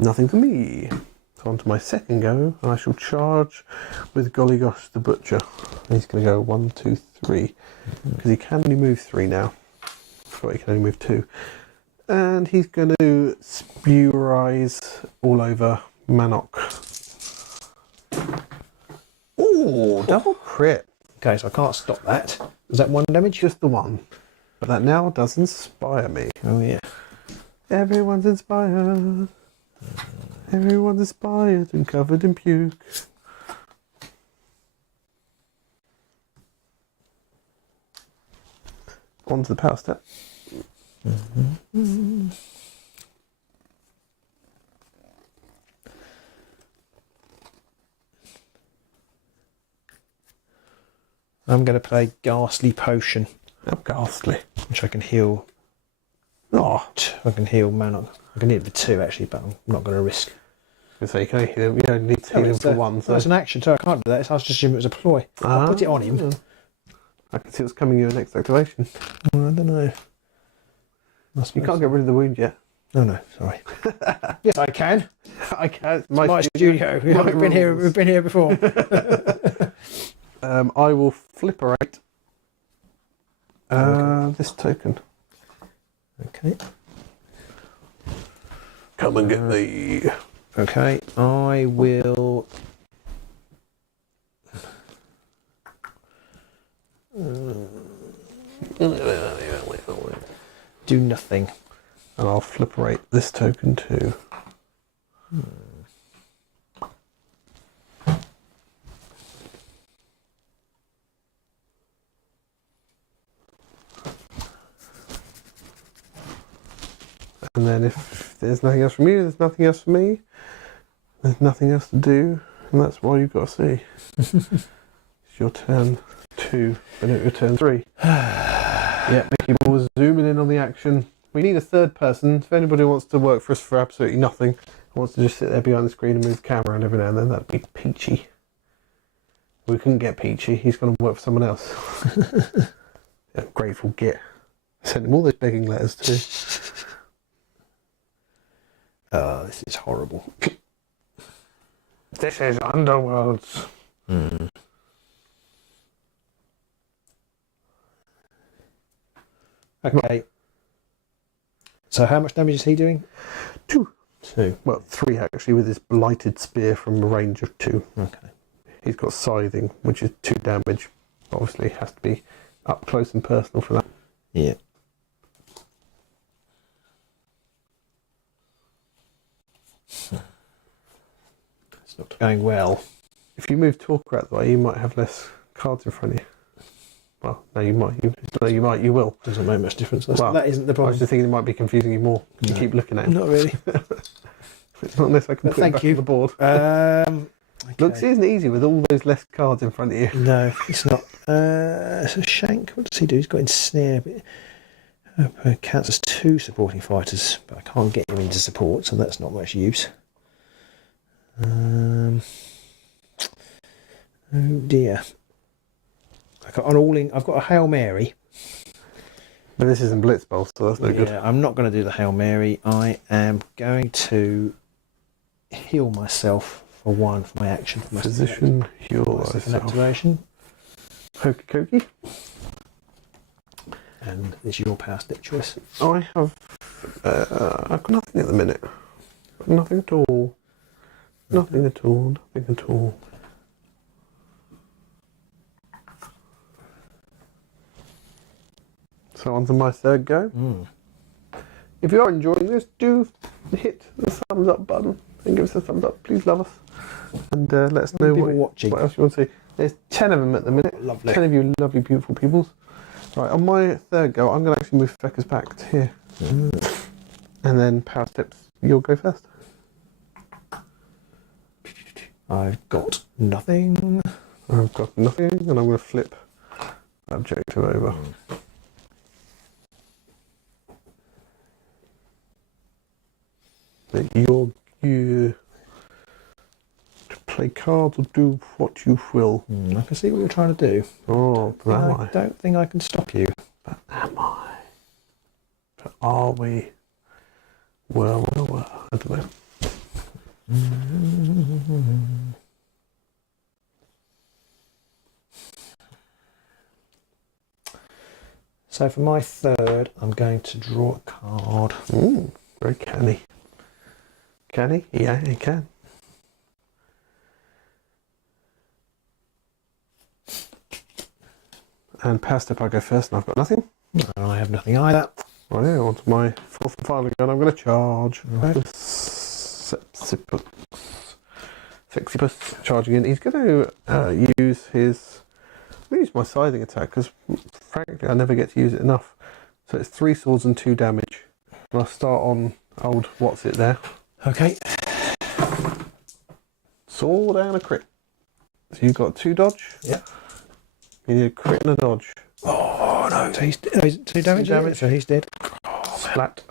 Nothing for me. So on to my second go, and I shall charge with Gollygosh the Butcher. And he's going to go 1, 2, 3, because he can only move 3 now. I forgot he can only move 2. And he's going to Spew-Rise all over Manok. Ooh, double crit. Okay, so I can't stop that. Is that 1 damage? Just the 1. But that now does inspire me. Oh, yeah. Everyone's inspired. Everyone's inspired and covered in puke. On to the power step. I'm going to play Ghastly Potion, Oh, ghastly. which I can heal. Oh, I can heal Manok. I can hit it for 2 actually, but I'm not going to risk. so you can only heal him. You only need to heal him for 1. So That's an action, so I can't do that. So I was just assuming it was a ploy. I'll put it on him. I can see what's coming in your next activation. I don't know. You can't get rid of the wound yet. Oh no, sorry. Yes, I can. I can. It's My studio. My We've been here. rules. We've been here before. I will flipperate this token. Okay. Come and get me. Okay. I will. Do nothing. And I'll flipperate this token too. And then if there's nothing else from you, there's nothing else from me. There's nothing else to do, and that's all you've got to see. It's your turn 2, and your turn 3. Yeah, Mickey Ball is zooming in on the action. We need a third person. If anybody wants to work for us for absolutely nothing, wants to just sit there behind the screen and move the camera and every now and then, that'd be Peachy. We couldn't get Peachy. He's going to work for someone else. Yeah, grateful git. Sent him all those begging letters too. This is horrible. This is Underworlds. Okay. So how much damage is he doing? 2. 2. Well, 3 actually, with his blighted spear from a range of 2. Okay. He's got scything, which is 2 damage. Obviously, it has to be up close and personal for that. Yeah. It's not going well. If you move Talker out the way, you might have less cards in front of you. Well, no, you might. You will. Doesn't make much difference. Well, that isn't the I was problem. just thinking it might be confusing you more. You keep looking at him. Not really. It's not unless I can But put it thank back you. on the board. Okay. Looks, it isn't easy with all those less cards in front of you. No, it's not. So Shank, what does he do? He's got ensnare, but counts as 2 supporting fighters, but I can't get him into support, so that's not much use. Oh dear. I've got a Hail Mary. But this isn't Blitzball, so that's no good. Yeah, I'm not going to do the Hail Mary. I am going to heal myself for 1 for my action. For my Position, heal second thyself. activation. Hokey cokey. And this is your power step choice. I have. I've got nothing at the minute. Nothing at all. Nothing at all. Nothing at all. So on to my third go. If you are enjoying this, do hit the thumbs up button and give us a thumbs up. Please love us. And let us know what else you want to see. There's 10 of them at the minute. Lovely. 10 of you lovely, beautiful peoples. Right, on my third go, I'm going to actually move Fecker's back to here. And then power steps, you'll go first. I've got nothing. I've got nothing, and I'm going to flip that objective over. You to play cards or do what you will. I can see what you're trying to do. Oh, but am I I? don't think I can stop you. But am I? But are we? Well, I don't know. So for my third, I'm going to draw a card. Very canny. Can he? Yeah, he can. And power step, I go first, and I've got nothing. And I have nothing either. Right, yeah, on to my fourth and final gun. I'm going to charge. Right. Fixipus charging in. He's going to use his. I'm going to use my scything attack because, frankly, I never get to use it enough. So it's 3 swords and 2 damage. And I'll start on old what's it there. Okay. Sword and a crit. So you've got 2 dodge. Yeah. You need a crit and a dodge. Oh no! So he's 2 damage. damage. So he's dead. Splat.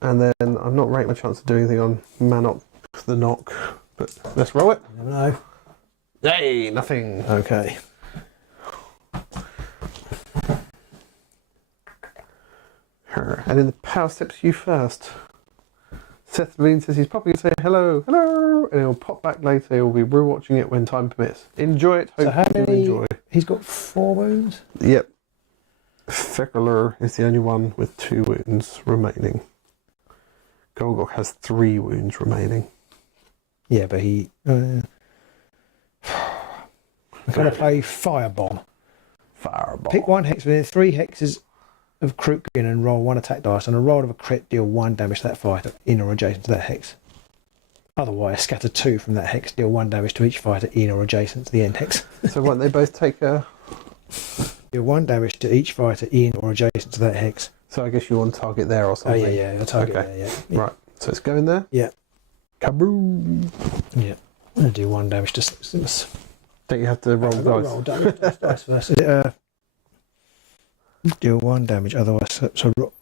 And then I'm not rating my chance to do anything on Manok the knock. But let's roll it. Never know. Yay! Nothing. Okay. And in the power steps, you first. Seth Levine says he's probably going to say hello, hello, and he'll pop back later. He'll be rewatching it when time permits. Enjoy it. Hope So how you many? enjoy. He's got 4 wounds. Yep. Feckler is the only one with 2 wounds remaining. Golgok has 3 wounds remaining. Yeah, but he. I'm going to play Firebomb. Fireball. Pick 1 hex within 3 hexes of Krukin and roll 1 attack dice. On a roll of a crit, deal 1 damage to that fighter in or adjacent to that hex. Otherwise, scatter 2 from that hex, deal 1 damage to each fighter in or adjacent to the end hex. So won't they both take a... Deal 1 damage to each fighter in or adjacent to that hex. So I guess you want to target there or Oh something. yeah, a target there. Yeah. Right. So it's going there. Yeah. Kaboom! Yeah. I'm gonna do 1 damage to Sixtus. Don't you have to roll I've got to dice? roll dice first. Is it, deal 1 damage. Otherwise, so roll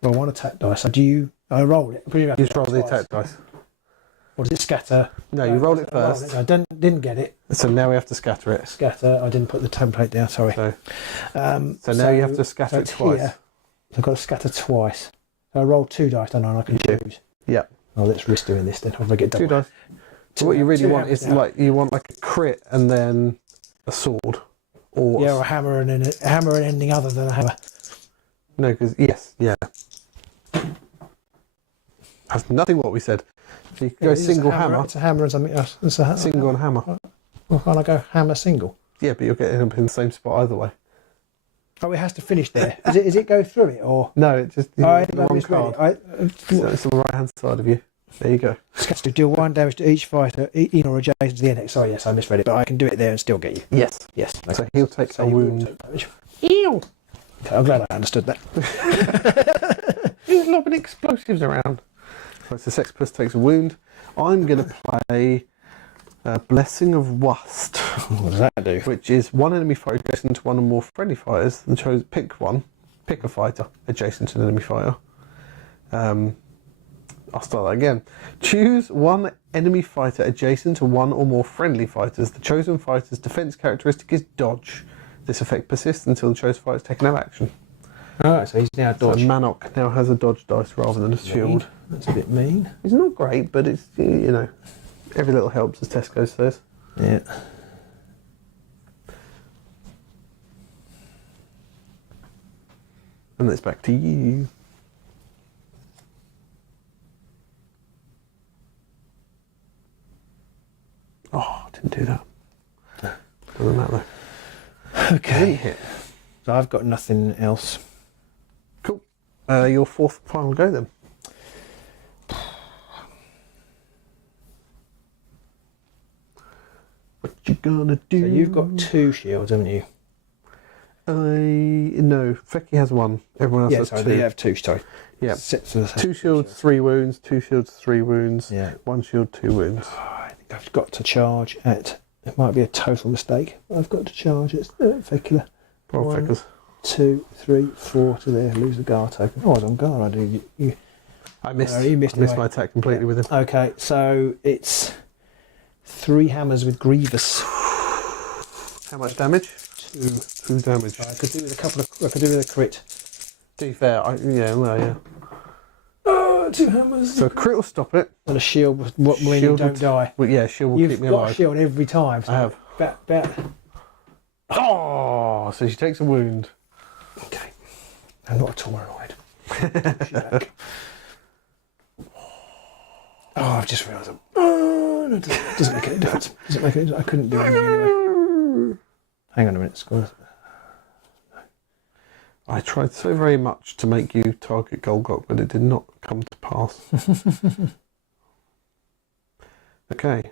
1 attack dice. So do you? I roll it. You just roll the attack dice. Or does it scatter? No, you roll it first. I didn't get it. So now we have to scatter it. Scatter. I didn't put the template down. Sorry. So now you have to scatter it twice. Here, I've got to scatter twice. So I roll 2 dice, don't I? And I can choose. Yeah. Oh, let's risk doing this then. I'll get double. 2 dice. So what you really want is now. like you want like a crit and then a sword, or or a hammer and anything other than a hammer. no, because that's nothing what we said. So you can go single hammer. It's a hammer and something else. It's a Single and hammer. Well, can't I go hammer single? Yeah, but you'll get up in the same spot either way. Oh, it has to finish there. Is it go through it or? No, it just I the wrong card. So it's on the right hand side of you. There you go. To deal 1 damage to each fighter in or adjacent to the index. Sorry, yes, I misread it, but I can do it there and still get you. Yes. Yes. Okay. So he'll take a he will wound. take damage. Ew. Okay, I'm glad I understood that. He's lobbing explosives around. Right, so Sexpus takes a wound. I'm going to play Blessing of Wust, What does that do? which is 1 enemy fighter adjacent to 1 or more friendly fighters. And pick a fighter adjacent to an enemy fighter. I'll start that again. Choose 1 enemy fighter adjacent to 1 or more friendly fighters. The chosen fighter's defense characteristic is dodge. This effect persists until the chosen fighter is taken out of action. Alright, so he's now So dodge. Manok now has a dodge dice rather than a shield. That's a bit mean. It's not great, but it's, every little helps, as Tesco says. Yeah. And it's back to you. Oh, I didn't do that. Doesn't matter though. Okay. Hit. So I've got nothing else. Cool. Your 4th final go then. What you gonna do? So you've got 2 shields, haven't you? No, Fecky has 1. Everyone else Yeah, has sorry, 2. they have 2, sorry. Yeah. 2 2 shields, 3 wounds. 2 shields, 3 wounds. Yeah. 1 shield, 2 wounds. I think I've got to charge at... It might be a total mistake. I've got to charge at Fecular. Poor 1, Feckers. 2, 3, 4 to there. Lose the guard token. Oh, I was on guard. I do. I missed. You missed I missed anyway. my attack completely with him. Okay, so it's 3 hammers with Grievous. How much damage? 2. 2 damage. I could do with a couple of. I could do with a crit. To be fair, yeah. Oh, 2 hammers. So crit will stop it. And a shield with what when you Shield don't will die. Well, yeah, shield will You've keep me got alive. a shield every time. So I have. Bet. Oh, so she takes a wound. Okay. I'm not at all annoyed. Oh, I've just realised. Oh, no, it doesn't make any difference. Doesn't make any difference. I couldn't do anything anyway. Hang on a minute, Scott. I tried so very much to make you target Golgok, but it did not come to pass. Okay.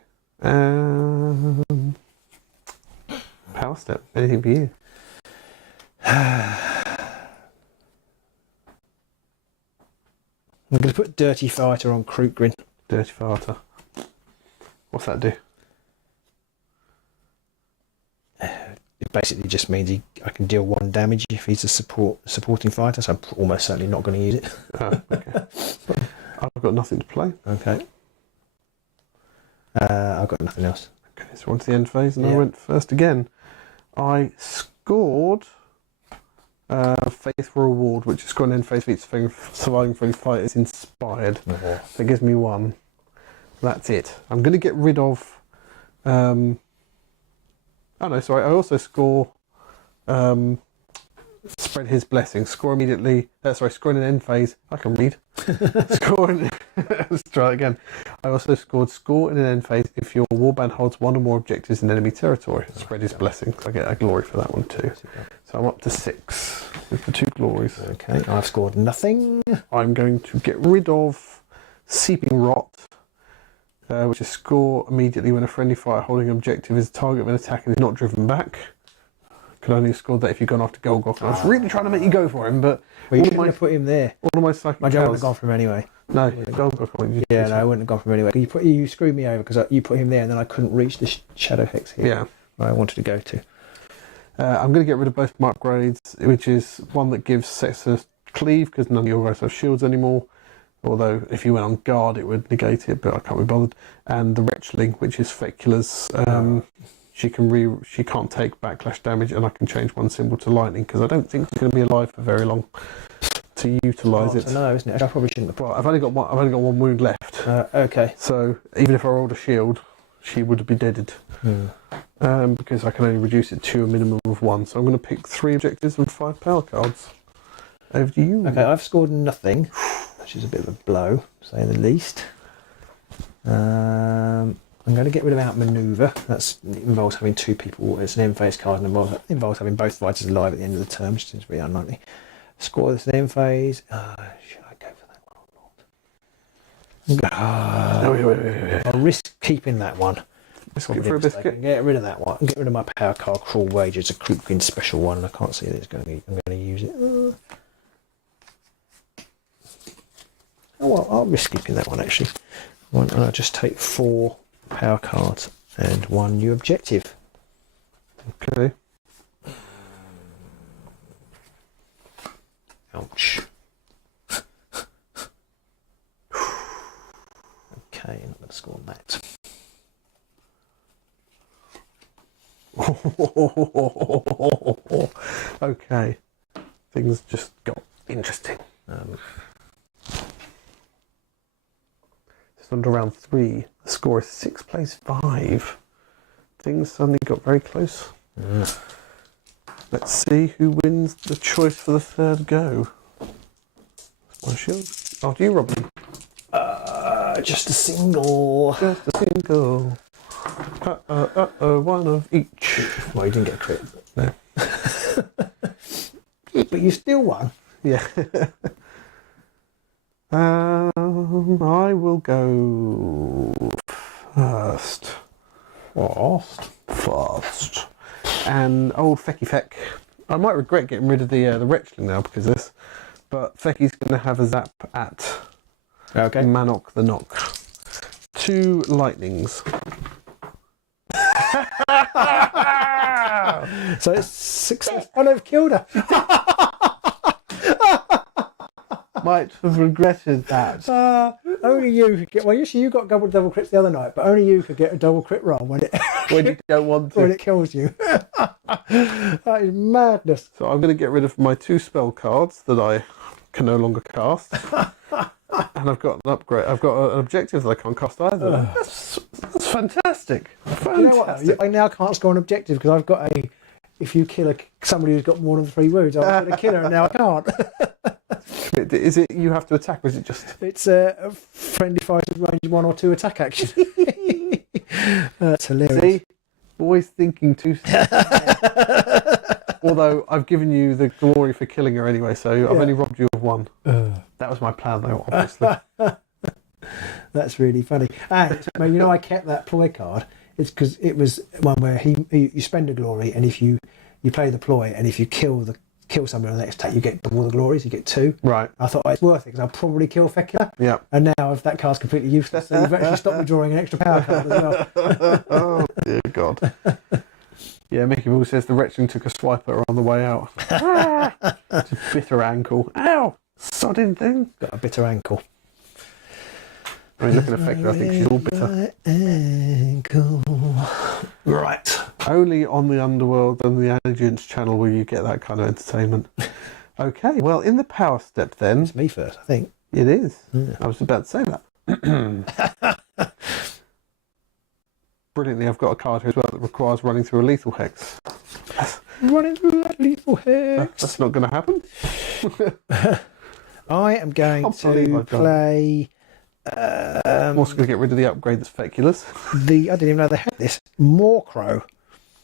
Power step. Anything for you? I'm going to put Dirty Fighter on Krootgrin. Dirty Farter. What's that do? It basically just means I can deal 1 damage if he's a supporting fighter, so I'm almost certainly not going to use it. Oh, okay. I've got nothing to play. Okay. I've got nothing else. Okay, so on to the end phase, and I Yeah. went first again. I scored Faithful Reward, which is scoring end phase feats surviving friendly fighters inspired. That gives me 1. That's it. I'm going to get rid of... Oh no, sorry. I also score Spread His Blessing. Score immediately. Score in an end phase. I can read. Score in... Let's try it again. I also scored score in an end phase if your warband holds 1 or more objectives in enemy territory. Spread His Blessing. I get a glory for that one too. So I'm up to 6 with the 2 glories. Okay, I've scored nothing. I'm going to get rid of Seeping Rot, which is score immediately when a friendly fighter holding an objective is the target of an attack and is not driven back. Could only have scored that if you'd gone after Golgoth. I was really trying to make you go for him, but Well, you all of shouldn't my have put him there. all of my psychic I wouldn't have powers. gone for him anyway. No, Golgoth. Yeah, no, I wouldn't have gone for him anyway. You screwed me over because you put him there and then I couldn't reach the Shadow Hex here. Yeah. Where I wanted to go to. I'm going to get rid of both my upgrades, which is one that gives Sexa Cleave because none of your guys have shields anymore. Although if you went on guard, it would negate it, but I can't be bothered. And the Wretchling, which is Fecula's. She can't take backlash damage, and I can change one symbol to lightning because I don't think it's going to be alive for very long to utilise it. No, isn't it? I probably shouldn't have. Well, I've only got one wound left. Okay. So even if I rolled a shield, she would be deaded. Because I can only reduce it to a minimum of 1. So I'm going to pick 3 objectives and 5 power cards. Over to you. Okay, I've scored nothing, which is a bit of a blow, to say the least. I'm going to get rid of Outmaneuver. That involves having 2 people. It's an end phase card and involves having both fighters alive at the end of the term, which seems really unlikely. Score this end phase. Should I go for that one or not? I'll risk keeping that one. Biscuit for a biscuit. Get rid of that one. Get rid of my power card, Cruel Wage. It's a Kruppkin special one, and I can't see that it's going to be. I'm going to use it. Oh well, I'll risk keeping that one actually. And I'll just take 4 power cards and 1 new objective. Okay. Ouch. Okay, I'm not going to score on that. Okay, things just got interesting. Just under round 3, the score is 6 plays 5. Things suddenly got very close. Let's see who wins the choice for the 3rd go. My shield. After you, Robin. Just a single. Just a single. One of each. Well, you didn't get a crit. No. But you still won. Yeah. I will go first. First. And old Fecky Feck. I might regret getting rid of the Wretchling now because of this, but Fecky's going to have a zap at Manok the Knock. 2 lightnings. So it's 6. Oh no, I've killed her. Might have regretted that. Only you could get. Well, usually you got double crits the other night, but only you could get a double crit roll when it When you don't want to. when it kills you. That is madness. So I'm going to get rid of my 2 spell cards that I can no longer cast. And I've got an upgrade. I've got an objective that I can't cast either. That's fantastic. Fantastic. You know what? I now can't score an objective because I've got a. If you kill somebody who's got more than 3 wounds, I was going to kill her, and now I can't. Is it you have to attack, or is it just... It's a friendly fighter's range 1 or 2 attack action. That's hilarious. See? Always thinking too soon. Although I've given you the glory for killing her anyway, so I've only robbed you of 1. That was my plan, though, obviously. That's really funny. And I kept that ploy card. It's because it was one where you spend a glory, and if you play the ploy, and if you kill somebody on the next attack, you get double the glories. You get 2. Right. I thought it's worth it because I'll probably kill Fecula. Yeah. And now if that card's completely useless, so you've actually stopped me drawing an extra power card as well. Oh dear God. Yeah, Mickey Ball says the Wretchling took a swipe at her on the way out. Just bit her ankle. Ow! Sodding thing. Got a bitter ankle. I mean, looking at Fecula, I think she's all bitter. Ankle. Right. Only on the Underworld and the Agents channel will you get that kind of entertainment. Okay, well, in the power step then... It's me first, I think. It is. Yeah. I was about to say that. Brilliantly, I've got a card here as well that requires running through a lethal hex. Running through that lethal hex. That's not going to happen. I am going to play... I'm also going to get rid of the upgrade that's Fecula's. I didn't even know they had this. Moorcrow.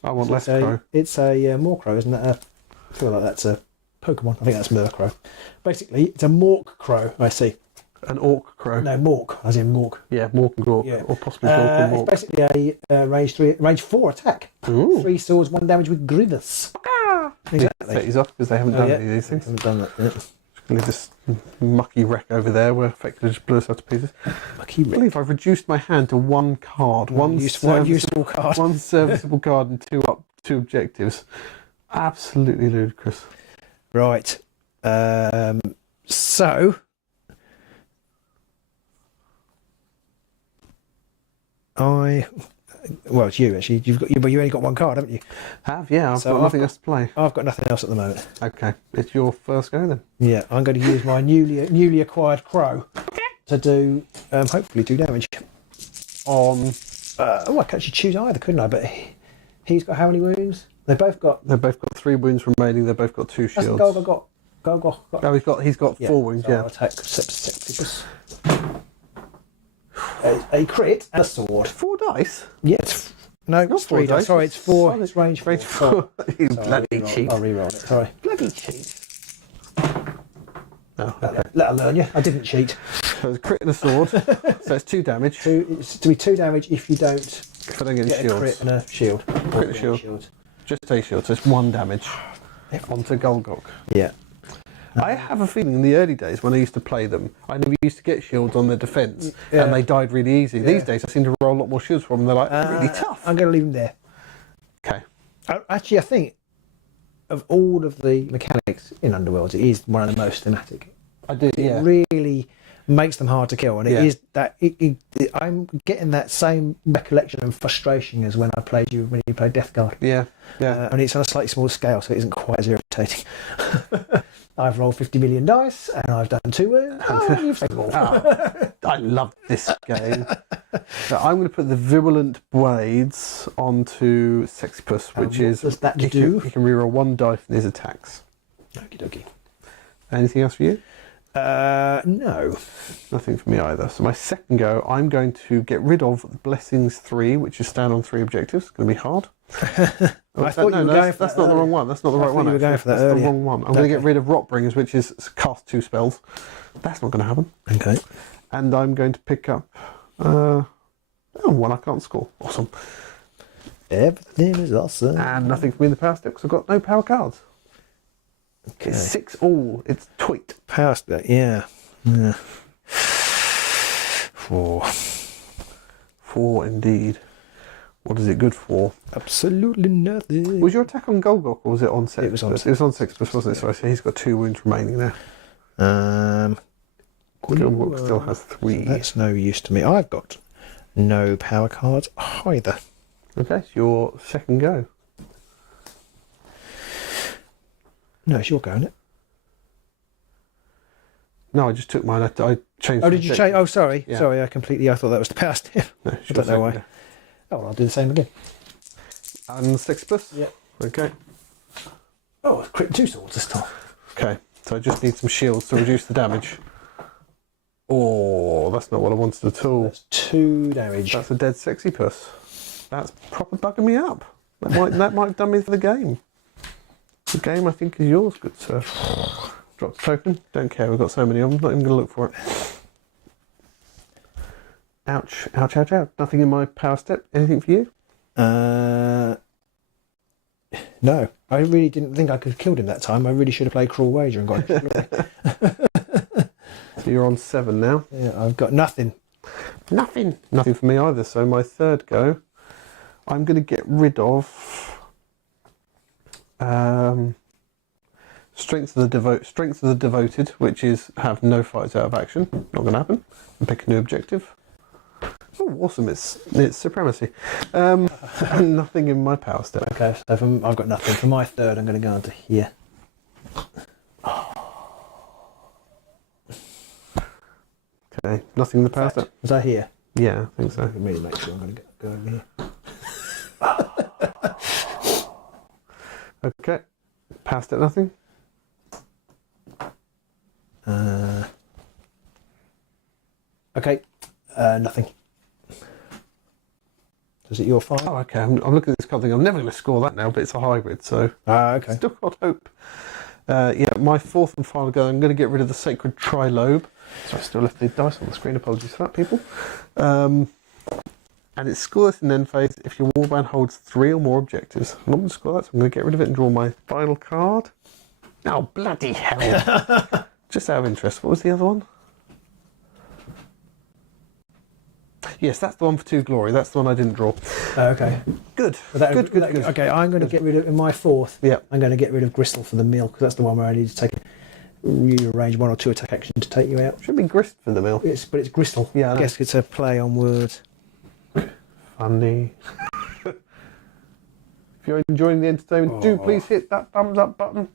I want less crow. It's a Moorcrow, isn't it? I feel like that's a Pokemon. I think that's Murkrow. Basically, it's a Mork Crow. I see. An Orc Crow. No, Mork, as in Mork. Yeah, Mork and Gork. Yeah. Or possibly Gork and Mork. It's basically a range 4 attack. Ooh. 3 swords, 1 damage with Grievous. exactly. Set these off because they haven't done any of these things. Haven't done that yet. Leave this mucky wreck over there where effectively just blew us out to pieces. Mucky I believe I've reduced my hand to one card. One useful card. One serviceable card and two objectives. Absolutely ludicrous. Right. So well, it's you actually. But you only got one card, haven't you? I've got nothing else to play. I've got nothing else at the moment. Okay, it's your first go then. Yeah, I'm going to use my newly acquired crow to do hopefully 2 damage. On I could actually choose either, couldn't I? But he's got how many wounds? They've both got 3 wounds remaining. They've both got 2 shields. Golgo got. Oh, he's got 4 wounds. So Yeah. I'll attack a crit and a sword. 4 dice. Yeah, it's 3 dice. Sorry, it's 4. It's range 4. You bloody cheat. I'll reroll it. Sorry. Bloody cheat. Oh, okay. Let her learn you. I didn't cheat. So it's a crit and a sword. So it's 2 damage. It's to be 2 damage if you don't If I don't get any get a shields. crit and a shield. Crit and shield. Just a shield. So it's 1 damage onto Golgok. Yeah. I have a feeling in the early days when I used to play them, I never used to get shields on their defence, and they died really easy. These days I seem to roll a lot more shields from them. They're like really tough. I'm going to leave them there. Okay. Actually, I think of all of the mechanics in Underworlds, it is one of the most thematic. I do, yeah. It really makes them hard to kill, and it is that. I'm getting that same recollection and frustration as when I played you when you played Death Guard. Yeah, yeah. And it's on a slightly smaller scale, so it isn't quite as irritating. I've rolled 50 million dice, and I've done 2 wounds. Oh, you've taken all. I love this game. So I'm going to put the Virulent Blades onto Sexipus, which is... What does that he do? He can reroll 1 die from his attacks. Okie dokie. Anything else for you? No. Nothing for me either. So my second go, I'm going to get rid of Blessings 3, which is stand on 3 objectives. It's going to be hard. I thought you were going for that's not the wrong one. That's not the right one. You were going for that that's earlier. the wrong one. I'm going to get rid of Rotbringers, which is cast 2 spells. That's not going to happen. Okay. And I'm going to pick up one I can't score. Awesome. Everything is awesome. And nothing for me in the power step because I've got no power cards. Okay. It's 6 all. It's tweet. Power step, yeah. 4. 4 indeed. What is it good for? Absolutely nothing. Was your attack on Golgok or was it on Sextus? It was on It was on Sextus, wasn't it? So I say he's got 2 wounds remaining now. Golgok still has 3. So that's no use to me. I've got no power cards either. Okay, it's your second go. No, it's your go, isn't it? No, I just took mine. I changed. Oh, did you change? Oh, sorry. Yeah. Sorry, I thought that was the power step. No, I don't know why. Oh, well, I'll do the same again. And 6+? Yeah. Okay. Oh, I crit 2 swords this time. Okay, so I just need some shields to reduce the damage. Oh, that's not what I wanted at all. That's 2 damage. That's a dead sexy puss. That's proper bugging me up. That might have done me for the game. The game, I think, is yours, good sir. Drop the token. Don't care, we've got so many of them. Not even going to look for it. Ouch, ouch, ouch, ouch. Nothing in my power step. Anything for you? No, I really didn't think I could have killed him that time. I really should have played Cruel Wager and got it. So you're on 7 now. Yeah, I've got nothing. Nothing. Nothing for me either. So my third go, I'm going to get rid of Strength of the Devoted, which is have no fights out of action. Not going to happen. And pick a new objective. Oh, awesome! It's supremacy. And nothing in my power step. Okay, so I've got nothing. For my third, I'm going to go on to here. Okay, nothing in the power step. Was I here? Yeah, I think so. Let me make sure I'm going to go over here. Okay, power step nothing. Okay, nothing. Is it your 5? Oh, okay. I'm looking at this card thing. I'm never going to score that now, but it's a hybrid, so Okay. still got hope. Yeah, my fourth and final go. I'm going to get rid of the Sacred Trilobe. So I still left the dice on the screen. Apologies for that, people. And it's scoreless in end phase if your warband holds 3 or more objectives. I'm not going to score that, so I'm going to get rid of it and draw my final card. Oh, bloody hell. Just out of interest, what was the other one? Yes, that's the one for 2 glory. That's the one I didn't draw. Okay. Good. Good. Okay, I'm going to get rid of, in my 4th, Yeah. I'm going to get rid of Gristle for the mill, because that's the one where I need to rearrange 1 or 2 attack action to take you out. Should be grist for the mill. But it's Gristle. Yeah, I I know. guess it's a play on words. Funny. If you're enjoying the entertainment, do please hit that thumbs up button.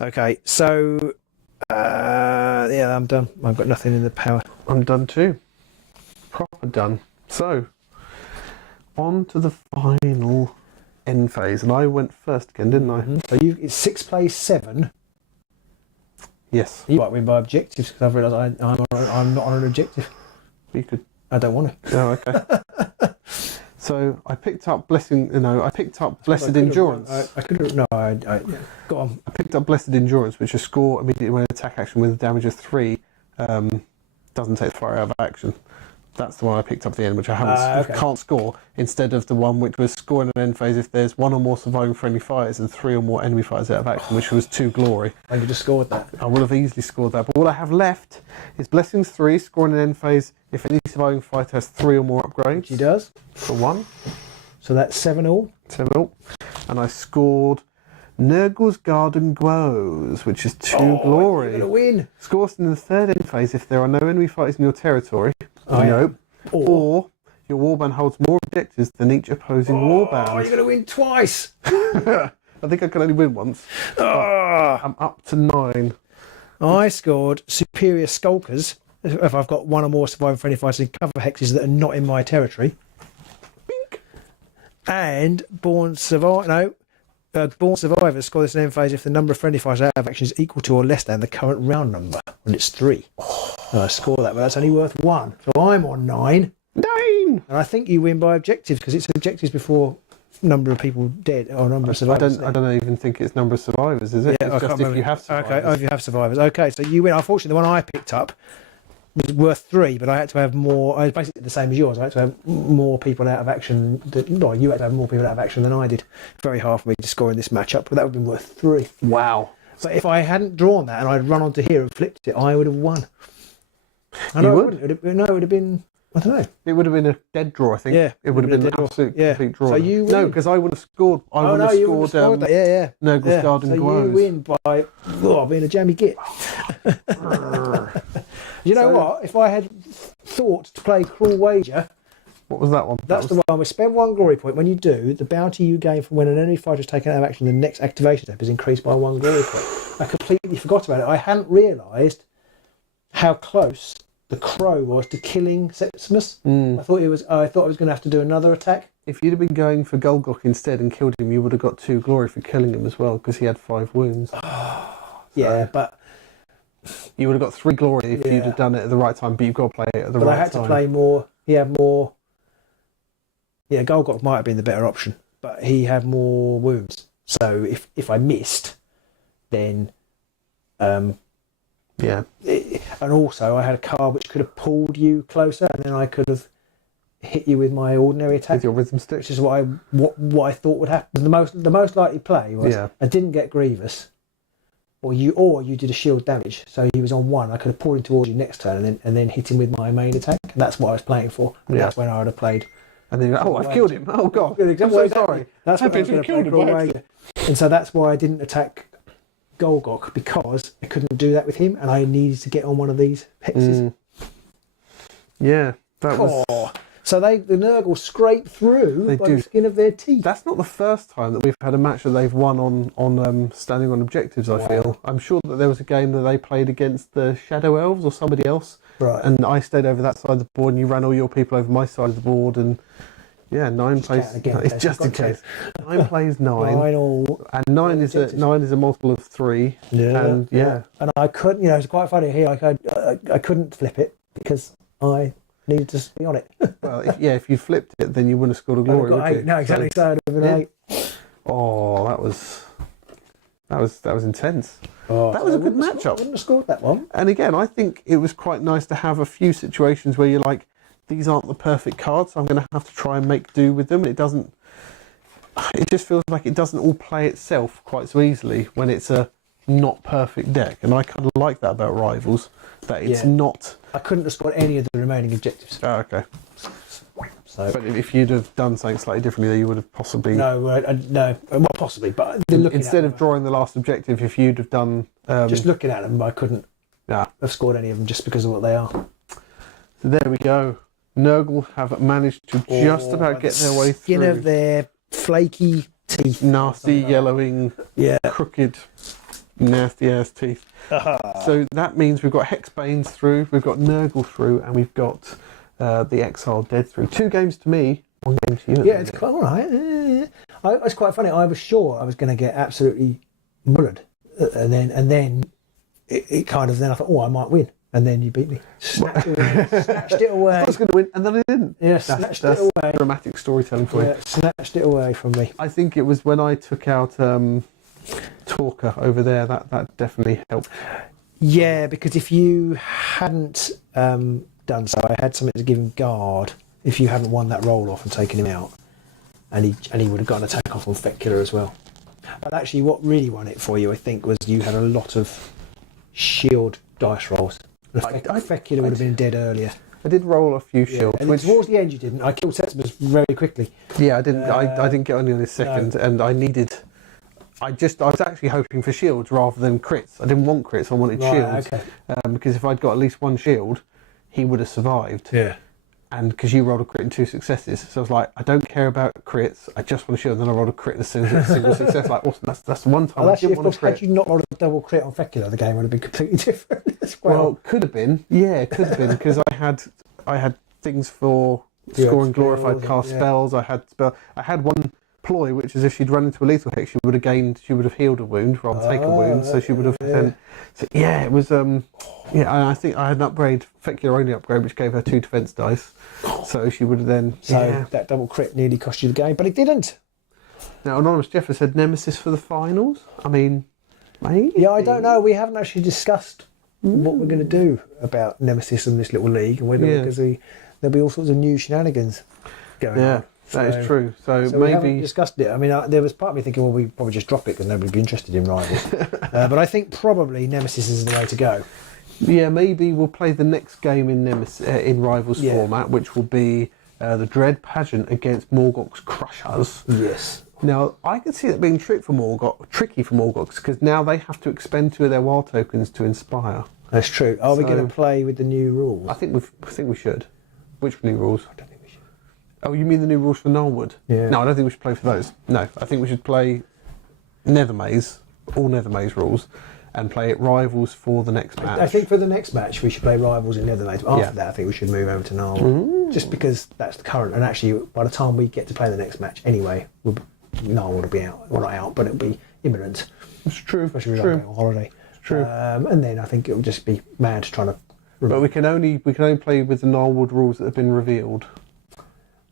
Okay, so yeah, I'm done. I've got nothing in the power. I'm done too. Proper done. So, on to the final end phase. And I went first again, didn't I? So it's 6 plays 7. Yes. You might win by objectives, because I've realised I'm not on an objective. You could. I don't want to. Oh, okay. So I picked up Blessed Endurance. I could have. No, yeah. Go on. I picked up Blessed Endurance, which is score immediately when an attack action with a damage of 3 doesn't take the fire out of action. That's the one I picked up at the end, which I haven't can't score, instead of the one which was score in an end phase if there's 1 or more surviving friendly fires and 3 or more enemy fires out of action, which was 2 glory. I could have scored that. I would have easily scored that, but what I have left is Blessings 3, score in an end phase if any surviving fighter has 3 or more upgrades. She does. For 1. So that's 7 all. 7 all. And I scored Nurgle's Garden Glows, which is 2 glory. You're going to win. Scores in the 3rd end phase if there are no enemy fighters in your territory. Oh, yeah. Nope. Or your warband holds more objectives than each opposing warband. Oh, you're going to win twice. I think I can only win once. I'm up to 9. I scored Superior Skulkers if I've got 1 or more surviving friendly fighters in cover hexes that are not in my territory. Bink. And Born Survivors score this in end phase if the number of friendly fighters out of action is equal to or less than the current round number, when it's 3. And I score that, but that's only worth 1. So I'm on 9. 9! And I think you win by objectives, because it's objectives before number of people dead or number of survivors. I don't even think it's number of survivors, is it? Yeah, it's just if you have survivors. Okay, if you have survivors. Okay, so you win. Unfortunately, the one I picked up was worth 3, but I had to have more. I was basically the same as yours. I had to have more people out of action. You had to have more people out of action than I did. Very hard for me to score in this matchup, but that would have been worth 3. Wow. But if I hadn't drawn that and I'd run onto here and flipped it, I would have won. You would? It would have been. I don't know. It would have been a dead draw, I think. Yeah, it would have been an draw. absolute complete draw. So you win. No, because I would have scored. I would have scored that. Yeah. Nurgle's Garden Glows. So you win by being a jammy git. You know what? If I had thought to play Cruel Wager, what was that one? That's the one. We spend 1 glory point. When you do, the bounty you gain from when an enemy fighter is taken out of action, the next activation step is increased by 1 glory point. I completely forgot about it. I hadn't realised how close the crow was to killing Septimus. I thought I was going to have to do another attack. If you'd have been going for Golgok instead and killed him, you would have got 2 glory for killing him as well, because he had 5 wounds. Yeah, but you would have got 3 glory if you'd have done it at the right time, but you've got to play it at the right time. But I had to play more. He had more. Yeah, Golgok might have been the better option, but he had more wounds. So if I missed, then and also I had a card which could have pulled you closer, and then I could have hit you with my ordinary attack with your rhythm stick, which is what I thought would happen. The most likely play was I didn't get Grievous, or you did a shield damage, so he was on 1. I could have pulled him towards you next turn and then hit him with my main attack. And that's what I was playing for. And that's when I would have played. And then I've killed him. Oh god, I'm so sorry. That's what I was going to play. And so that's why I didn't attack Golgok, because I couldn't do that with him, and I needed to get on one of these hexes. Yeah, that was. So the Nurgle scrape through by the skin of their teeth. That's not the first time that we've had a match that they've won on standing on objectives, I feel. I'm sure that there was a game that they played against the Shadow Elves or somebody else. Right. And I stayed over that side of the board and you ran all your people over my side of the board, and 9 plays. It's just in case. 9 plays 9. 9 all. And 9 is a multiple of 3. Yeah. And I couldn't, it's quite funny here, I couldn't flip it because I needed to be on it. Well, if you flipped it, then you wouldn't have scored a glory, would you? No, exactly. So it would have been 8. Oh, that was intense. That was a good matchup. I wouldn't have scored that one. And again, I think it was quite nice to have a few situations where you're like, these aren't the perfect cards, so I'm going to have to try and make do with them. It just feels like it doesn't all play itself quite so easily when it's a not perfect deck. And I kind of like that about Rivals, that it's not... I couldn't have scored any of the remaining objectives. Oh, okay. So, but if you'd have done something slightly differently, you would have possibly... No, well, possibly, but instead of drawing the last objective, if you'd have done... just looking at them, I couldn't have scored any of them just because of what they are. So there we go. Nurgle have managed to just about get their way through. Skin of their flaky teeth. Nasty, yellowing, crooked, nasty-ass teeth. So that means we've got Hexbanes through, we've got Nurgle through, and we've got the Exiled Dead through. 2 games to me, 1 game to you. Yeah, it's quite all right. It's quite funny. I was sure I was going to get absolutely mullered. And then it kind of, then I thought, I might win. And then you beat me. Snatched it away. I was going to win, and then I didn't. Yeah, snatched it away. Dramatic storytelling for you. Snatched it away from me. I think it was when I took out Talker over there, that definitely helped. Yeah, because if you hadn't done so, I had something to give him guard if you hadn't won that roll off and taken him out. And he would have got an attack off on Fecula as well. But actually, what really won it for you, I think, was you had a lot of shield dice rolls. Fecula would have been dead earlier. I did roll a few shields. And towards the end you didn't. I killed Septimus very quickly. Yeah, I didn't. I didn't get only on his second, and I needed. I was actually hoping for shields rather than crits. I didn't want crits. I wanted shields. Okay. Because if I'd got at least 1 shield, he would have survived. Yeah. And because you rolled a crit and 2 successes, so I was like, I don't care about crits. I just want a shield. And then I rolled a crit and a single success. Like, awesome. That's the one time I didn't want a crit. Had you not rolled a double crit on Fecula, the game would have been completely different as well. Well, could have been. Yeah, it could have been because I had things for scoring glorified cast spells. I had one ploy, which is if she'd run into a lethal hex, she would have healed a wound rather than take a wound. So she would have then. So it was. I think I had an upgrade, Fecula only upgrade, which gave her 2 defense dice. So she would have then. So that double crit nearly cost you the game, but it didn't. Now, Anonymous Jeff has said Nemesis for the finals. I mean, maybe. Yeah, I don't know. We haven't actually discussed what we're going to do about Nemesis in this little league, and whether because there'll be all sorts of new shenanigans going on. That is true. So we maybe haven't discussed it. I mean, there was part of me thinking, well, we probably just drop it because nobody'd be interested in Rivals. But I think probably Nemesis is the way to go. Yeah, maybe we'll play the next game in in Rivals format, which will be the Dread Pageant against Morgoth's Crushers. Yes. Now, I could see that being tricky for Morgoths, because now they have to expend 2 of their wild tokens to inspire. That's true. Are we going to play with the new rules? I think we should. Which new rules? I don't think we should. Oh, you mean the new rules for Nullwood? Yeah. No, I don't think we should play for those. No, I think we should play Nethermaze, all Nethermaze rules, and play it Rivals for the next match. I think for the next match we should play Rivals in Nethermaze. After that, I think we should move over to Nullwood. Just because that's the current. And actually, by the time we get to play the next match anyway, Nullwood will be out. Well, not out, but it'll be imminent. It's true. Especially if we're going on holiday. It's true. And then I think it will just be mad trying to... But we can only play with the Nullwood rules that have been revealed.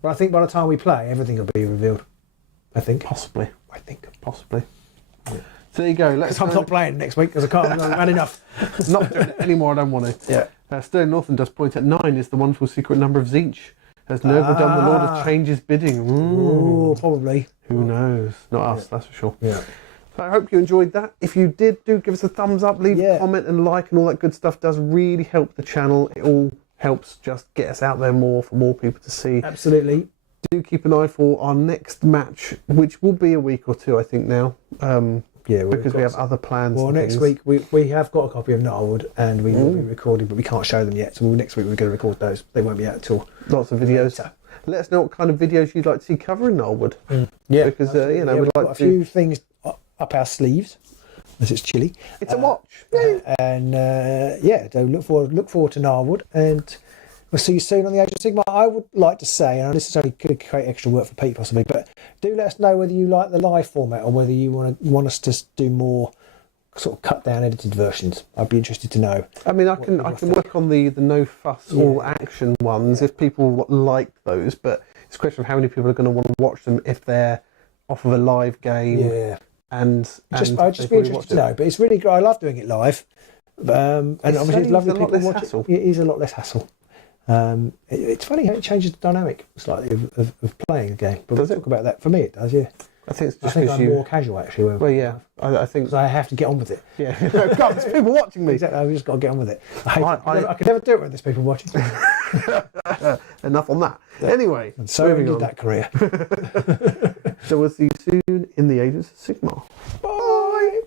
But I think by the time we play, everything will be revealed. I think. Possibly. Yeah. So there you go. I'm not playing next week because I can't. I've had enough. Not doing it anymore. I don't want to. Yeah. Sterling Northern does point at 9 is the wonderful secret number of Zinch. Has Nurgle done the Lord of Change's bidding? Ooh, probably. Who knows? Not us, that's for sure. Yeah. So I hope you enjoyed that. If you did, do give us a thumbs up, leave a comment and like, and all that good stuff does really help the channel. It all helps just get us out there more for more people to see. Absolutely. Do keep an eye for our next match, which will be a week or 2, I think now. Because we have other plans. Well, next week we have got a copy of Nullwood and we will be recording, but we can't show them yet. So next week we're going to record those. They won't be out at all. Lots of videos. Let us know what kind of videos you'd like to see covering Nullwood. Yeah, because we'd like got a few things up our sleeves as it's chilly. It's a watch. And so look forward to Nullwood, and we'll see you soon on the Age of Sigmar. I would like to say, and this is only going to create extra work for Pete possibly, but do let us know whether you like the live format or whether you want us to do more sort of cut down edited versions. I'd be interested to know. I mean, I can work on the no fuss all action ones if people like those, but it's a question of how many people are going to want to watch them if they're off of a live game. Yeah. and I'd just they be probably interested watch to it. know. But it's really great. I love doing it live. And obviously it's lovely a lot people less watch hassle. it. It is a lot less hassle. It's funny how it changes the dynamic slightly of playing a game. But we'll talk about that. For me, it does. Yeah, I think it's I just think because I'm you. more casual actually. Well, yeah, I think. Because I have to get on with it. Yeah, God, there's people watching me. Exactly. I've just got to get on with it. I could never do it when there's people watching. Enough on that. Anyway, And so moving ended on. that career. So we'll see you soon in the Ages of Sigmar. Bye.